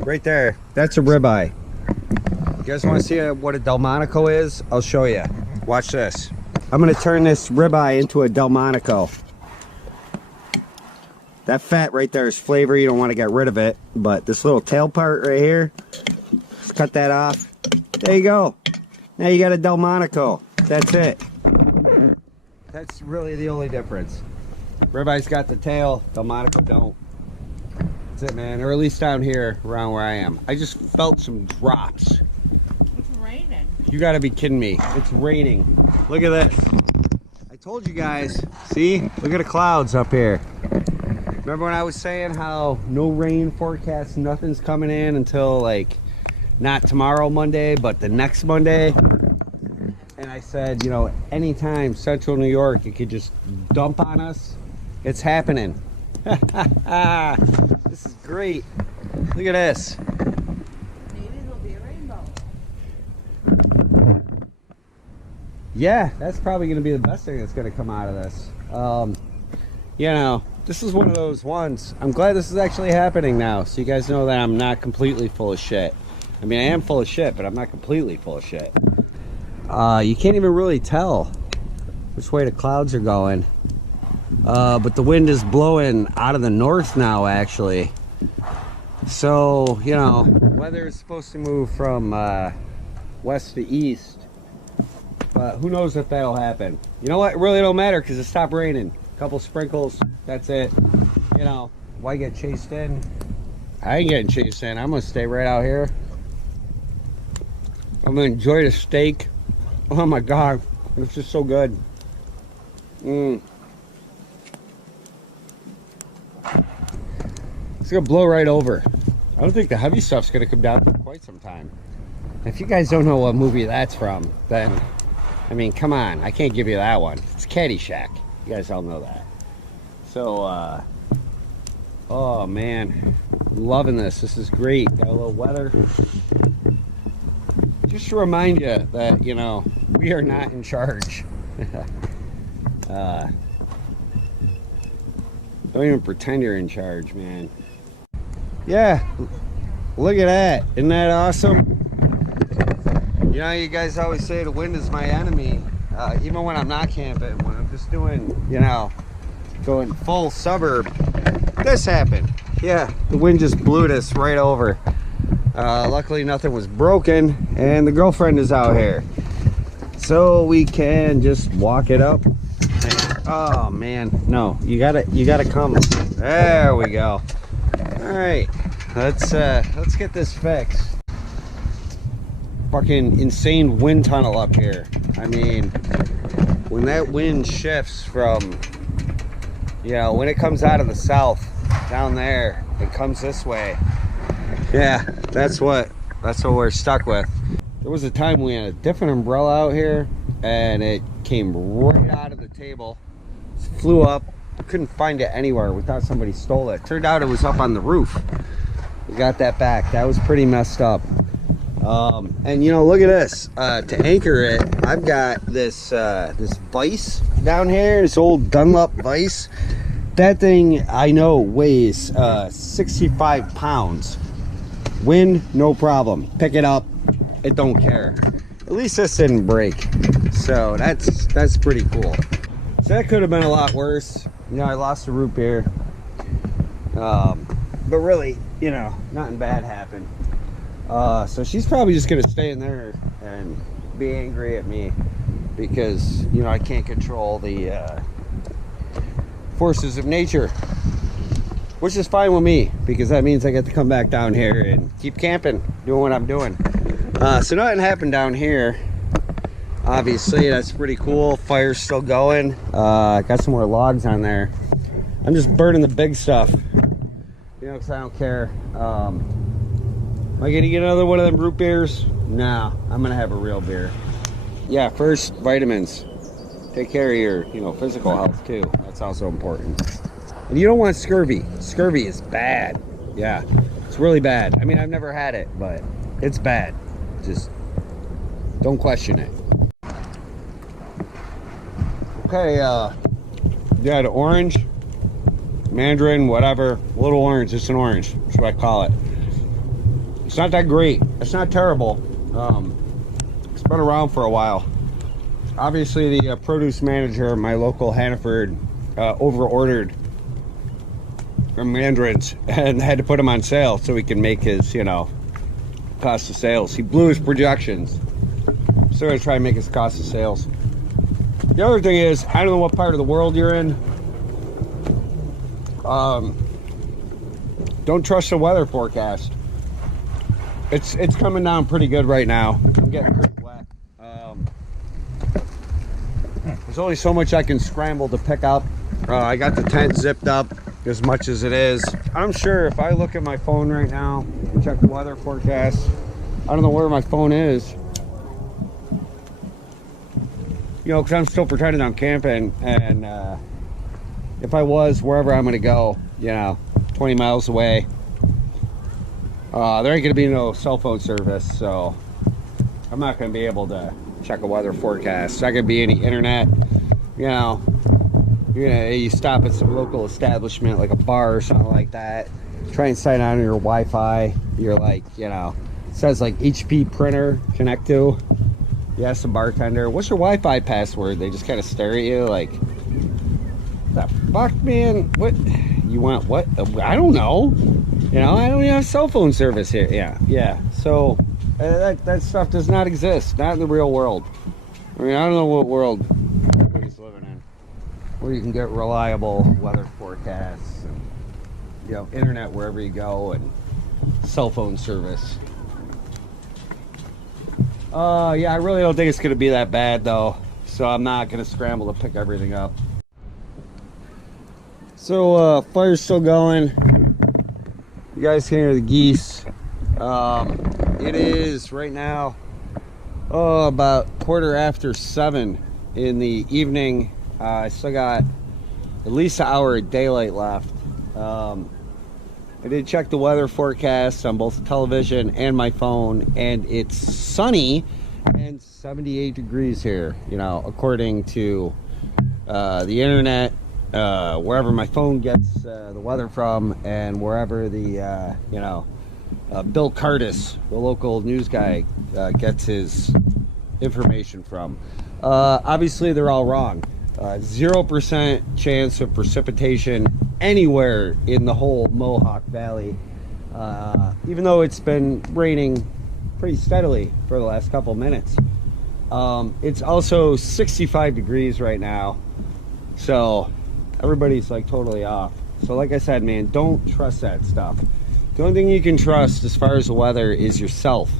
Right there. That's a ribeye. You guys want to see what a Delmonico is? I'll show you. Watch this. I'm going to turn this ribeye into a Delmonico. That fat right there is flavor. You don't want to get rid of it. But this little tail part right here, just cut that off. There you go. Now you got a Delmonico. That's it. That's really the only difference. Ribeye's got the tail, Delmonico don't. That's it, man. Or at least down here, around where I am. I just felt some drops. It's raining. You gotta be kidding me. It's raining. Look at this. I told you guys. See? Look at the clouds up here. Remember when I was saying how no rain forecast, nothing's coming in until like, not tomorrow Monday, but the next Monday? And I said, you know, anytime Central New York, it could just dump on us. It's happening. This is great. Look at this. Maybe there'll be a rainbow. Yeah, that's probably going to be the best thing that's going to come out of this. You know, this is one of those ones. I'm glad this is actually happening now, so you guys know that I'm not completely full of shit. I mean, I am full of shit, but I'm not completely full of shit. You can't even really tell which way the clouds are going. But the wind is blowing out of the north now, actually. So, you know, weather is supposed to move from west to east. But who knows if that'll happen. You know what? It really don't matter because it stopped raining. A couple sprinkles, that's it. You know, why get chased in? I ain't getting chased in. I'm going to stay right out here. I'm going to enjoy the steak. Oh my God, it's just so good. It's gonna blow right over. I don't think the heavy stuff's gonna come down for quite some time. If you guys don't know what movie that's from, then, I mean, come on, I can't give you that one. It's Caddyshack. You guys all know that. So, oh man, I'm loving this. This is great. Got a little weather. Just to remind you that, you know, we are not in charge. Don't even pretend you're in charge, man. Yeah, look at that. Isn't that awesome? You know, you guys always say the wind is my enemy. Even when I'm not camping, when I'm just doing, you know, going full suburb. This happened. Yeah, the wind just blew this right over. Luckily nothing was broken and the girlfriend is out here, so we can just walk it up. Oh man, no, you gotta come. There we go. All right, let's get this fixed. Fucking insane wind tunnel up here. I mean, when that wind shifts from, you know, when it comes out of the south down there, it comes this way. Yeah, that's what we're stuck with. There was a time we had a different umbrella out here, and it came right out of the table, flew up. Couldn't find it anywhere. We thought somebody stole it. Turned out it was up on the roof. We got that back. That was pretty messed up. And you know, look at this. To anchor it, I've got this this vise down here. This old Dunlop vise. That thing, I know, weighs 65 pounds. Wind, no problem. Pick it up. It don't care. At least this didn't break. So that's pretty cool. So that could have been a lot worse. You know, I lost a root beer. But really, you know, nothing bad happened. So she's probably just gonna stay in there and be angry at me because, you know, I can't control the forces of nature, which is fine with me because that means I get to come back down here and keep camping, doing what I'm doing. So nothing happened down here. Obviously, that's pretty cool. Fire's still going. Got some more logs on there. I'm just burning the big stuff, you know, because I don't care. Am I gonna get another one of them root beers? No, I'm gonna have a real beer. Yeah, first, vitamins. Take care of your, you know, physical health too. That's also important. And you don't want scurvy. Scurvy is bad. Yeah, it's really bad. I mean, I've never had it, but it's bad. Just don't question it. Okay, yeah, the orange, mandarin, whatever, little orange, it's an orange, that's what I call it. It's not that great, it's not terrible. It's been around for a while. Obviously the produce manager at my local Hannaford over-ordered mandarins and had to put them on sale so he can make his, you know, cost of sales. He blew his projections, so I try and make his cost of sales. The other thing is, I don't know what part of the world you're in. Don't trust the weather forecast. It's coming down pretty good right now. I'm getting pretty wet. There's only so much I can scramble to pick up. I got the tent zipped up as much as it is. I'm sure if I look at my phone right now and check the weather forecast, I don't know where my phone is. You know, because I'm still pretending I'm camping, and if I was wherever I'm going to go, you know, 20 miles away, there ain't going to be no cell phone service, so I'm not going to be able to check a weather forecast. There's not going to be any internet. You know, you stop at some local establishment like a bar or something like that, try and sign on to your Wi-Fi. You're like, you know, it says like HP printer connect to. You ask the bartender, what's your Wi-Fi password? They just kind of stare at you like, the fuck, man? What? You want what? I don't know. You know, I don't even have cell phone service here. Yeah. So that stuff does not exist. Not in the real world. I mean, I don't know what world everybody's living in, where you can get reliable weather forecasts and, you know, internet wherever you go and cell phone service. Yeah, I really don't think it's going to be that bad, though. So I'm not going to scramble to pick everything up. So, fire's still going. You guys can hear the geese. It is, right now, about 7:15 in the evening. I still got at least an hour of daylight left. I did check the weather forecast on both the television and my phone, and it's sunny and 78 degrees here, you know, according to the internet, wherever my phone gets the weather from, and wherever the, you know, Bill Curtis, the local news guy, gets his information from. Obviously, they're all wrong. 0% chance of precipitation anywhere in the whole Mohawk Valley, even though it's been raining pretty steadily for the last couple minutes. It's also 65 degrees right now, so everybody's like totally off. So like I said, man, don't trust that stuff. The only thing you can trust as far as the weather is yourself.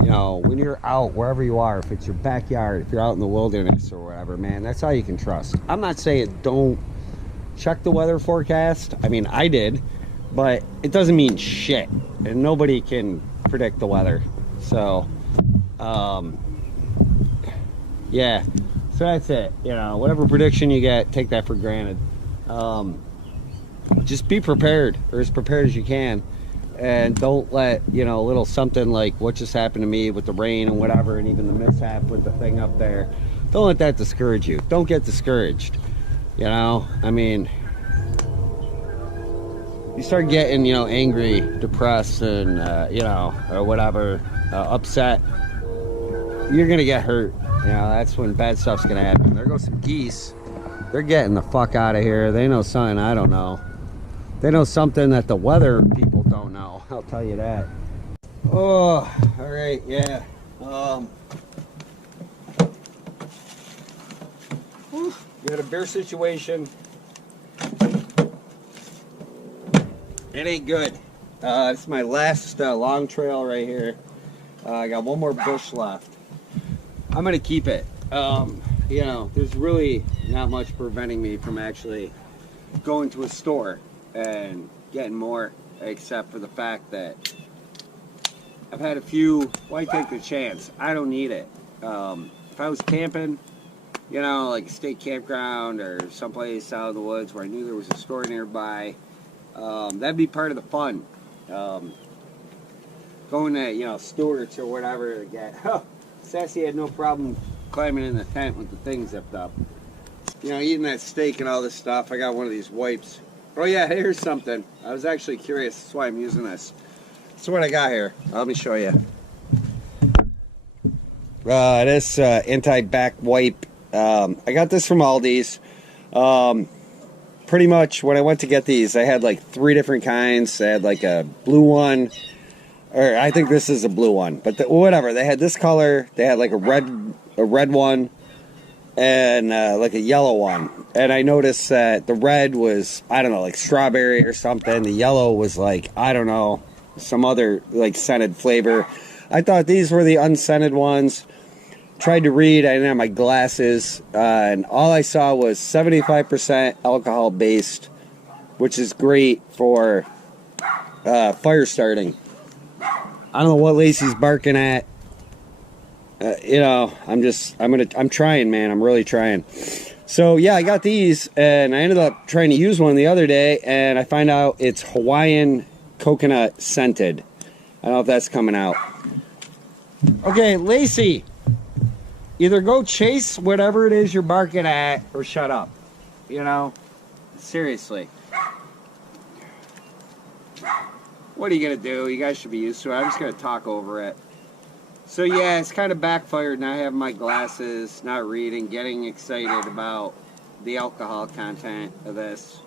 You know, when you're out, wherever you are, if it's your backyard, if you're out in the wilderness or whatever, man, that's all you can trust. I'm not saying don't check the weather forecast. I mean, I did, but it doesn't mean shit. And nobody can predict the weather. So, yeah. So that's it. You know, whatever prediction you get, take that for granted. Just be prepared, or as prepared as you can. And don't let, you know, a little something like what just happened to me with the rain and whatever, and even the mishap with the thing up there, don't let that discourage you. Don't get discouraged. You know, I mean, you start getting, you know, angry, depressed, and, you know, or whatever, upset, you're going to get hurt. You know, that's when bad stuff's going to happen. There goes some geese. They're getting the fuck out of here. They know something I don't know. They know something that the weather people don't know. I'll tell you that. Oh, all right, yeah. We got a bear situation. It ain't good. This is my last long trail right here. I got one more bush left. I'm gonna keep it. You know, there's really not much preventing me from actually going to a store and getting more, except for the fact that I've had a few. Why take the chance? I don't need it. If I was camping, you know, like a state campground or someplace out in the woods where I knew there was a store nearby, that'd be part of the fun. Going to, you know, Stewart's or whatever to get. Sassy had no problem climbing in the tent with the thing zipped up. You know, eating that steak and all this stuff. I got one of these wipes. Oh yeah, here's something. I was actually curious. That's why I'm using this. That's what I got here. Let me show you. This anti-back wipe. I got this from Aldi's. Pretty much when I went to get these, I had like 3 different kinds. I had like a blue one, or I think this is a blue one, but whatever. They had this color. They had like a red one, and like a yellow one. And I noticed that the red was, I don't know, like strawberry or something. The yellow was like, I don't know, some other like scented flavor. I thought these were the unscented ones. Tried to read. I didn't have my glasses, and all I saw was 75% alcohol based, which is great for fire starting. I don't know what Lacey's barking at. You know, I'm trying, man. I'm really trying. So yeah, I got these, and I ended up trying to use one the other day, and I find out it's Hawaiian coconut scented. I don't know if that's coming out. Okay, Lacey, either go chase whatever it is you're barking at, or shut up. You know, seriously. What are you gonna do? You guys should be used to it. I'm just gonna talk over it. So yeah, it's kind of backfired not having my glasses, not reading, getting excited about the alcohol content of this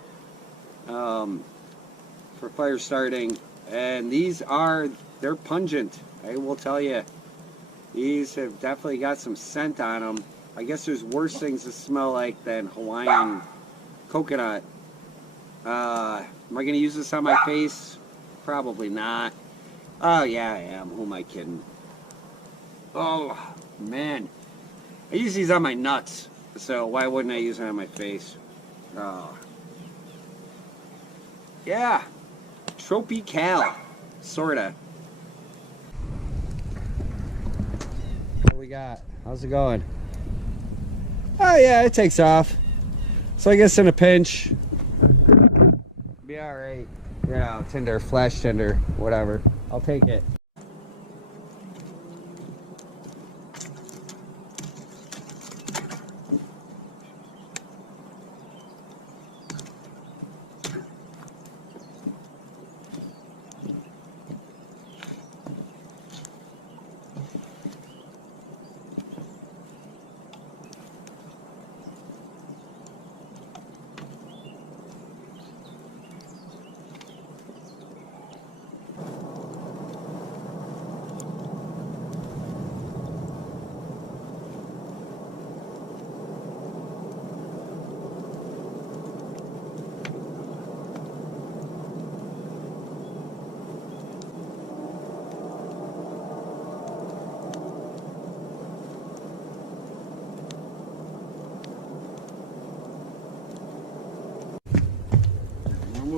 for fire starting. And these they're pungent, I will tell you. These have definitely got some scent on them. I guess there's worse things to smell like than Hawaiian coconut. Am I going to use this on my face? Probably not. Oh yeah, I am. Who am I kidding? Oh, man. I use these on my nuts, so why wouldn't I use it on my face? Oh. Yeah. Tropical. Sorta. What do we got? How's it going? Oh, yeah, it takes off. So I guess in a pinch, be alright. You know, tinder, flash tinder, whatever. I'll take it.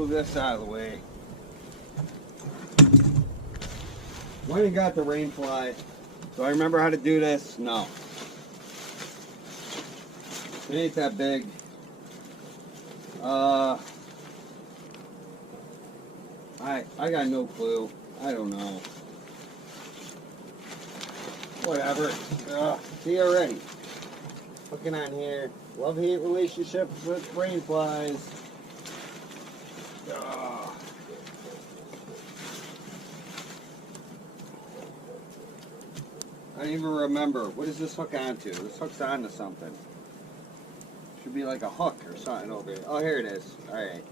move this out of the way. Went and got the rain fly. Do I remember how to do this? No. It ain't that big. I got no clue. I don't know. Whatever. See already. Looking on here. Love-hate relationship with rain flies. I don't even remember. What does this hook onto? This hook's onto something. Should be like a hook or something over here. Oh, here it is. Alright.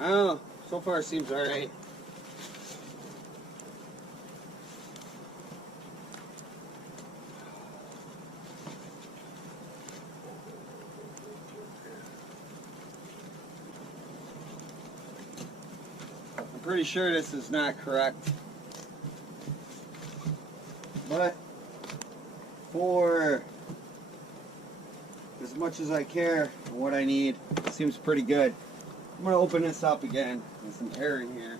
Oh, so far it seems alright. I'm pretty sure this is not correct. But for as much as I care and what I need, it seems pretty good. I'm going to open this up again. There's some air in here.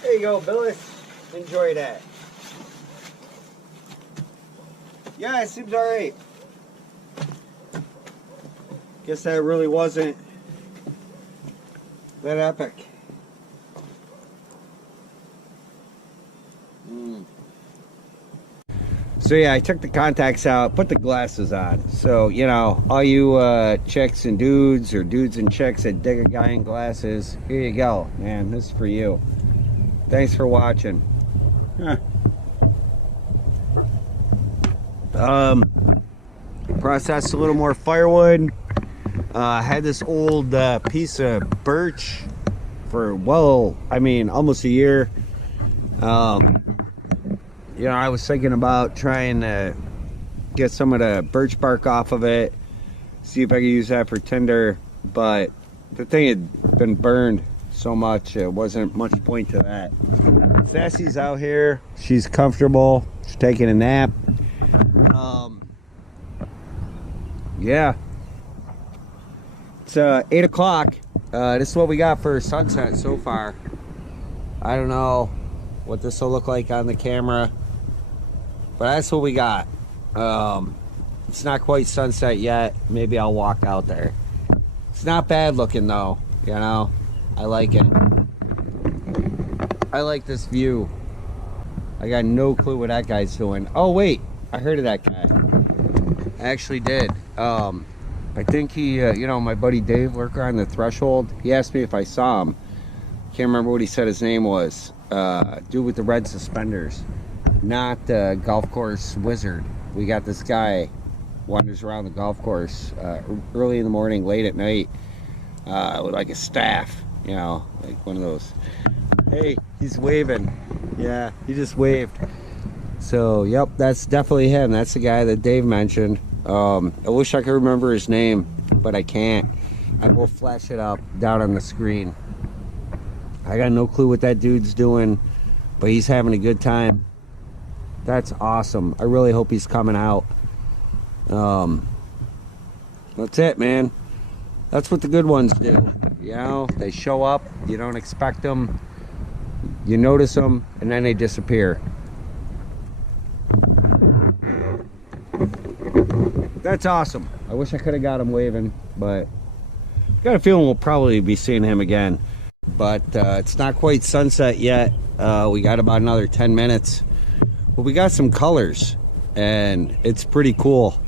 There you go, Billis. Enjoy that. Yeah, it seems alright. Guess that really wasn't that epic. So yeah, I took the contacts out, put the glasses on. So, you know, all you chicks and dudes, or dudes and chicks that dig a guy in glasses, here you go, man. This is for you. Thanks for watching. Processed a little more firewood. Had this old piece of birch for, well, I mean, almost a year. You know, I was thinking about trying to get some of the birch bark off of it, see if I could use that for tinder, but the thing had been burned so much, it wasn't much point to that. Sassy's out here. She's comfortable. She's taking a nap. Yeah. It's 8 o'clock. This is what we got for sunset so far. I don't know what this will look like on the camera, but that's what we got. It's not quite sunset yet. Maybe I'll walk out there. It's not bad looking though, you know. I like it. I like this view. I got no clue what that guy's doing. Oh wait, I heard of that guy. I actually did. I think he, you know, my buddy Dave, worker on the Threshold, he asked me if I saw him. Can't remember what he said his name was. Dude with the red suspenders. Not the golf course wizard. We got this guy wanders around the golf course early in the morning, late at night, with like a staff, you know, like one of those. Hey, he's waving. Yeah, he just waved. So, yep, that's definitely him. That's the guy that Dave mentioned. I wish I could remember his name, but I can't. I will flash it up down on the screen. I got no clue what that dude's doing, but he's having a good time. That's awesome. I really hope he's coming out. That's it, man. That's what the good ones do. You know, they show up, you don't expect them, you notice them, and then they disappear. That's awesome. I wish I could have got him waving, but got a feeling we'll probably be seeing him again. But it's not quite sunset yet. We got about another 10 minutes. But we got some colors, and it's pretty cool.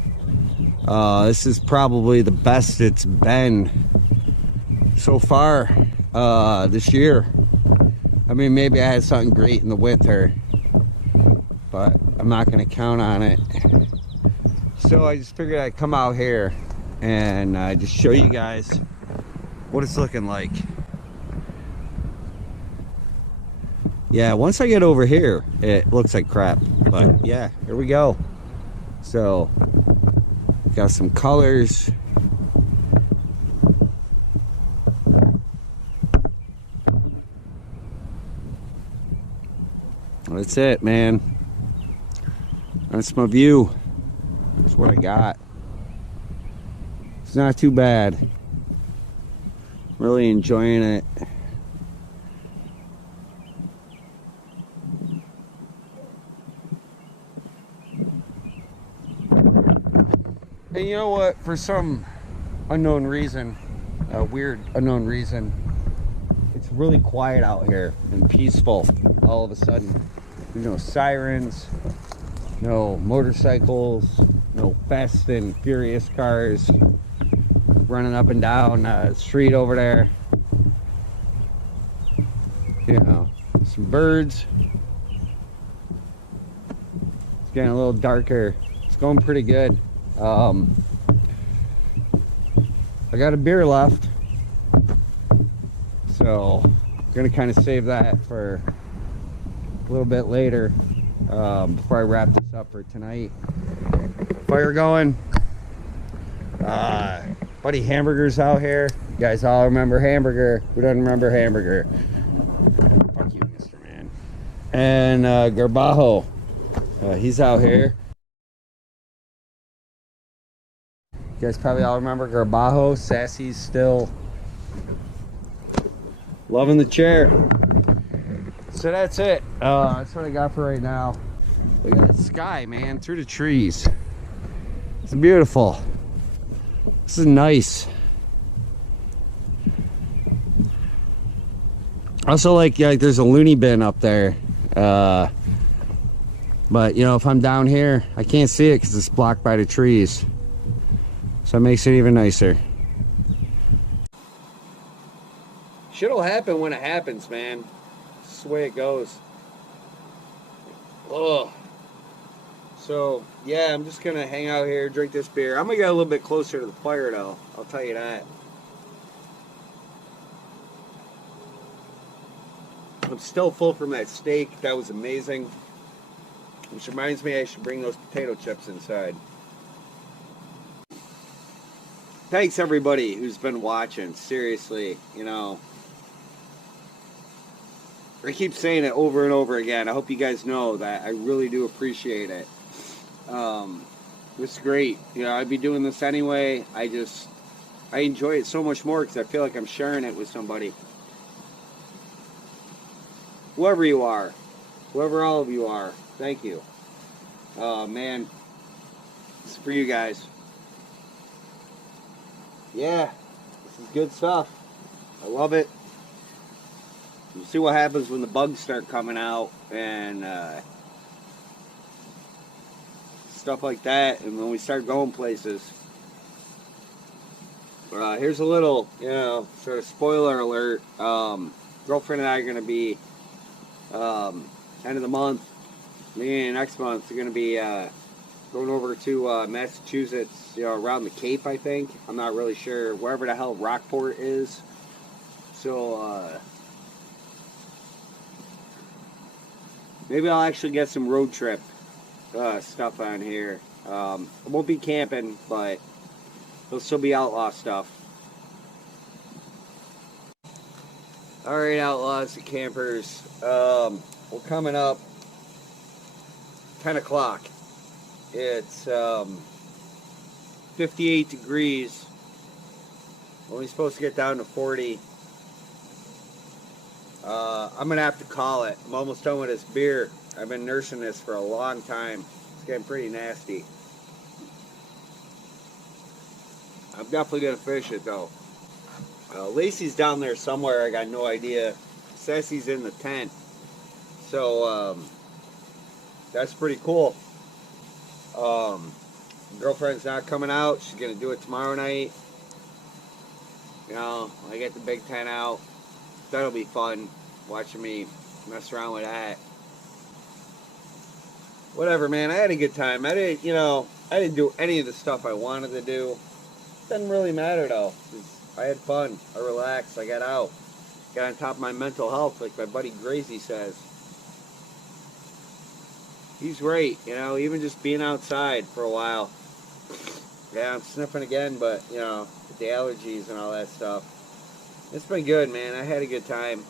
This is probably the best it's been so far this year. I mean, maybe I had something great in the winter, but I'm not going to count on it. So I just figured I'd come out here and just show you guys what it's looking like. Yeah, once I get over here, it looks like crap. But yeah, here we go. So, got some colors. That's it, man. That's my view. That's what I got. It's not too bad. Really enjoying it. And you know what? For some unknown reason, a weird unknown reason, it's really quiet out here and peaceful all of a sudden. There's no sirens, no motorcycles, no fast and furious cars running up and down the street over there. You know, some birds. It's getting a little darker. It's going pretty good. I got a beer left, so I'm gonna kind of save that for a little bit later, before I wrap this up for tonight. Fire going. Buddy Hamburger's out here. You guys all remember Hamburger. Who doesn't remember Hamburger? Fuck you, Mr. Man. And Garbajo, he's out here. You guys probably all remember Garbajo. Sassy's still loving the chair. So that's it. That's what I got for right now. Look at the sky, man, through the trees. It's beautiful. This is nice. Also, like there's a loony bin up there. But, you know, if I'm down here, I can't see it because it's blocked by the trees. So it makes it even nicer. Shit'll happen when it happens, man. That's the way it goes. Ugh. So, yeah, I'm just gonna hang out here, drink this beer. I'm gonna get a little bit closer to the fire, though. I'll tell you that. I'm still full from that steak. That was amazing. Which reminds me I should bring those potato chips inside. Thanks, everybody who's been watching. Seriously, you know. I keep saying it over and over again. I hope you guys know that I really do appreciate it. It's great. You know, I'd be doing this anyway. I enjoy it so much more because I feel like I'm sharing it with somebody. Whoever you are, whoever all of you are, thank you. Man, it's for you guys. Yeah, this is good stuff. I love it. We'll see what happens when the bugs start coming out and stuff like that, and when we start going places. Here's a little, you know, sort of spoiler alert. Girlfriend and I are going to be, end of the month, me and next month, are going to be going over to Massachusetts, you know, around the Cape, I think. I'm not really sure, wherever the hell Rockport is. So, maybe I'll actually get some road trip stuff on here. I won't be camping, but there'll still be outlaw stuff. Alright, outlaws and campers. We're coming up 10 o'clock. It's 58 degrees. Only supposed to get down to 40. I'm gonna have to call it. I'm almost done with this beer. I've been nursing this for a long time. It's getting pretty nasty. I'm definitely gonna finish it though. Lacey's down there somewhere. I got no idea. Sassy's in the tent. So that's pretty cool. Girlfriend's not coming out. She's gonna do it tomorrow night. You know, I get the big tent out. That'll be fun. Watching me mess around with that. Whatever, man. I had a good time. I didn't do any of the stuff I wanted to do. Doesn't really matter though. I had fun. I relaxed. I got out. Got on top of my mental health, like my buddy Gracie says. He's great, you know, even just being outside for a while. Yeah, I'm sniffing again, but, you know, with the allergies and all that stuff. It's been good, man. I had a good time.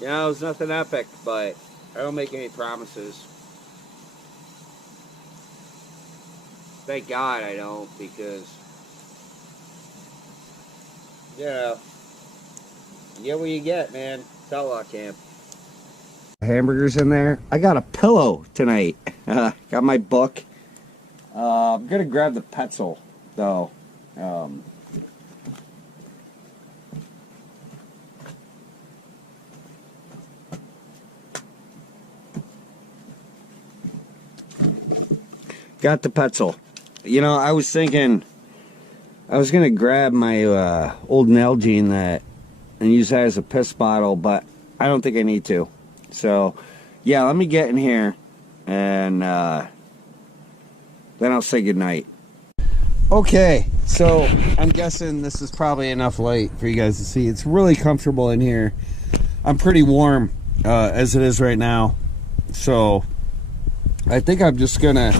You know, it was nothing epic, but I don't make any promises. Thank God I don't, because, you know, you get what you get, man. It's Outlaw Camp. Hamburgers in there. I got a pillow tonight. Got my book. I'm gonna grab the pretzel, though. Got the pretzel. You know, I was thinking I was gonna grab my old Nalgene that and use that as a piss bottle, but I don't think I need to. So, yeah, let me get in here and then I'll say goodnight. Okay, so I'm guessing this is probably enough light for you guys to see. It's really comfortable in here. I'm pretty warm as it is right now. So, I think I'm just gonna,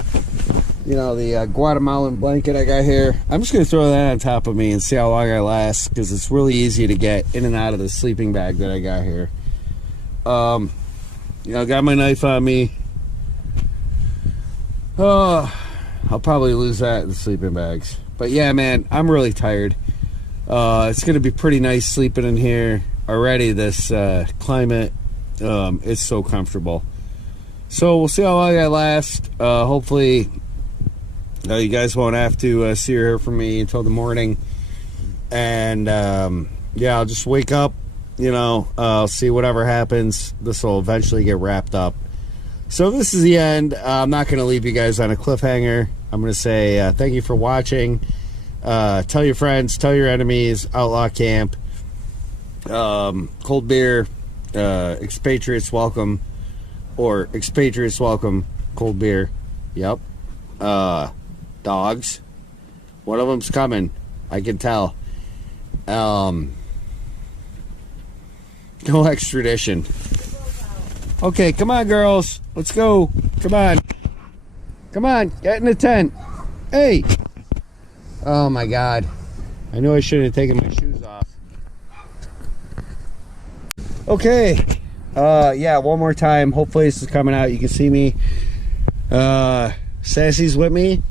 you know, the Guatemalan blanket I got here, I'm just going to throw that on top of me and see how long I last, because it's really easy to get in and out of the sleeping bag that I got here. You know, got my knife on me. Oh, I'll probably lose that in the sleeping bags. But yeah, man, I'm really tired. It's going to be pretty nice sleeping in here. Already this climate, it's so comfortable. So we'll see how long I last. Hopefully you guys won't have to see or hear from me until the morning. And yeah, I'll just wake up, you know, I'll see whatever happens. This will eventually get wrapped up. So this is the end. I'm not going to leave you guys on a cliffhanger. I'm going to say thank you for watching. Tell your friends, tell your enemies, Outlaw Camp, cold beer, expatriates welcome, or expatriates welcome, cold beer. Yep. Dogs. One of them's coming. I can tell. No extradition. Okay, come on, girls. Let's go. Come on. Come on. Get in the tent. Hey. Oh, my God. I knew I shouldn't have taken my shoes off. Okay. Yeah, one more time. Hopefully this is coming out. You can see me. Sassy's with me.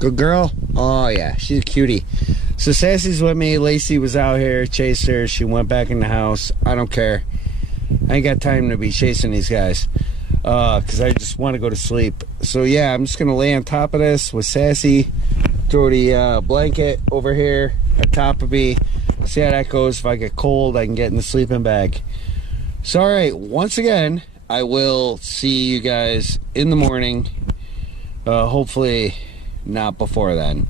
Good girl. Oh yeah, she's a cutie. So Sassy's with me. Lacey was out here, chased her. She went back in the house. I don't care. I ain't got time to be chasing these guys because I just want to go to sleep. So yeah, I'm just gonna lay on top of this with Sassy. Throw the blanket over here on top of me. See how that goes. If I get cold, I can get in the sleeping bag. So all right, once again, I will see you guys in the morning. Hopefully not before then,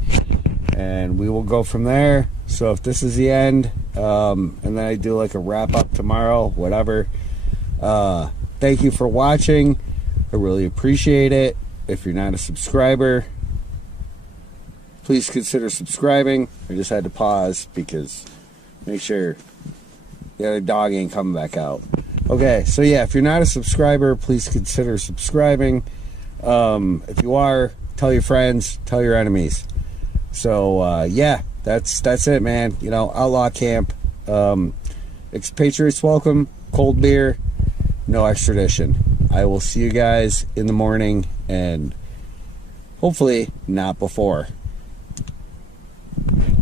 and we will go from there. So if this is the end, and then I do like a wrap up tomorrow, whatever, thank you for watching. I really appreciate it. If you're not a subscriber, please consider subscribing. I just had to pause because make sure the other dog ain't coming back out. Okay, so yeah, if you're not a subscriber, please consider subscribing. If you are, tell your friends, tell your enemies. So yeah, that's it, man. You know, Outlaw Camp, expatriates welcome, cold beer, no extradition. I will see you guys in the morning, and hopefully not before.